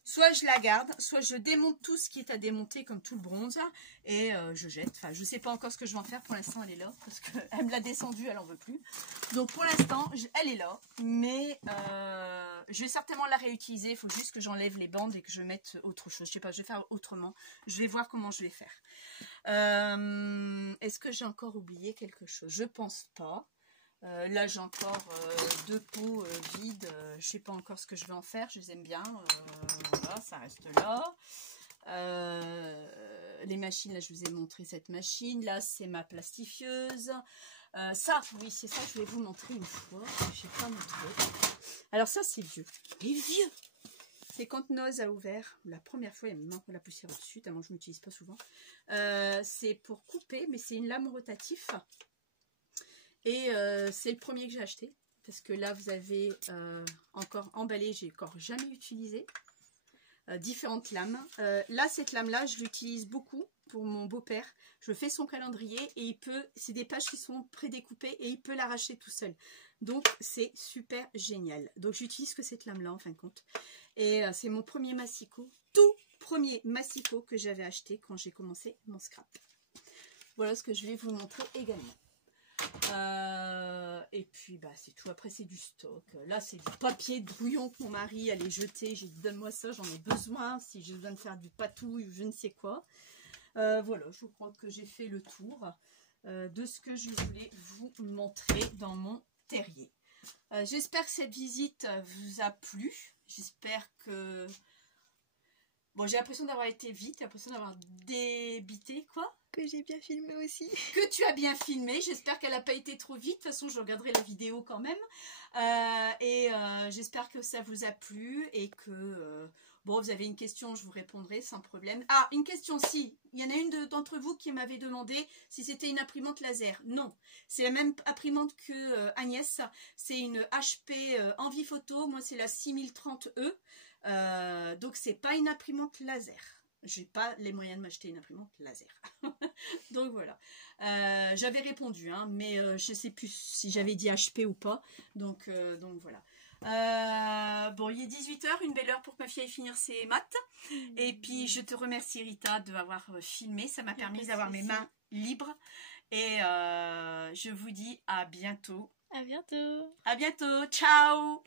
soit je la garde, soit je démonte tout ce qui est à démonter, comme tout le bronze, et je jette. Enfin, je ne sais pas encore ce que je vais en faire. Pour l'instant, elle est là, parce qu'elle me l'a descendue, elle n'en veut plus. Donc, pour l'instant, elle est là. Mais je vais certainement la réutiliser. Il faut juste que j'enlève les bandes et que je mette autre chose. Je ne sais pas, je vais faire autrement. Je vais voir comment je vais faire. Est-ce que j'ai encore oublié quelque chose? Je pense pas. Là j'ai encore 2 pots vides, je sais pas encore ce que je vais en faire, je les aime bien, voilà, ça reste là. Les machines, là je vous ai montré cette machine, là c'est ma plastifieuse. Ça, oui c'est ça, je vais vous montrer une fois, je n'ai pas montré. Alors ça c'est vieux, il est vieux. C'est quand Noz a ouvert, la première fois, il y a même un peu la poussière au-dessus, tellement je ne l'utilise pas souvent. C'est pour couper, mais c'est une lame rotative. Et c'est le premier que j'ai acheté. Parce que là, vous avez encore emballé, j'ai encore jamais utilisé. Différentes lames. Là, cette lame-là, je l'utilise beaucoup pour mon beau-père. Je fais son calendrier et il peut... C'est des pages qui sont prédécoupées et il peut l'arracher tout seul. Donc, c'est super génial. Donc, j'utilise que cette lame-là, en fin de compte. Et c'est mon premier massicot. Tout premier massicot que j'avais acheté quand j'ai commencé mon scrap. Voilà ce que je vais vous montrer également. Et puis bah c'est tout, après c'est du stock, là c'est du papier de brouillon que mon mari allait jeter, j'ai dit donne-moi ça, j'en ai besoin si j'ai besoin de faire du patouille ou je ne sais quoi. Voilà, je crois que j'ai fait le tour de ce que je voulais vous montrer dans mon terrier. J'espère que cette visite vous a plu, j'espère que... Bon, j'ai l'impression d'avoir été vite, j'ai l'impression d'avoir débité, quoi. Que j'ai bien filmé aussi. Que tu as bien filmé, j'espère qu'elle n'a pas été trop vite, de toute façon je regarderai la vidéo quand même. J'espère que ça vous a plu et que... bon, vous avez une question, je vous répondrai sans problème. Ah, une question, si, il y en a une d'entre vous qui m'avait demandé si c'était une imprimante laser. Non, c'est la même imprimante que Agnès, c'est une HP Envie-Photo, moi c'est la 6030E. Donc c'est pas une imprimante laser. J'ai pas les moyens de m'acheter une imprimante laser. Donc voilà. J'avais répondu, hein, mais je sais plus si j'avais dit HP ou pas. Donc voilà. Bon, il est 18 h, une belle heure pour que ma fille aille finir ses maths. Et puis je te remercie Rita de m'avoir filmé. Ça m'a permis d'avoir mes mains libres. Et je vous dis à bientôt. À bientôt. À bientôt. Ciao.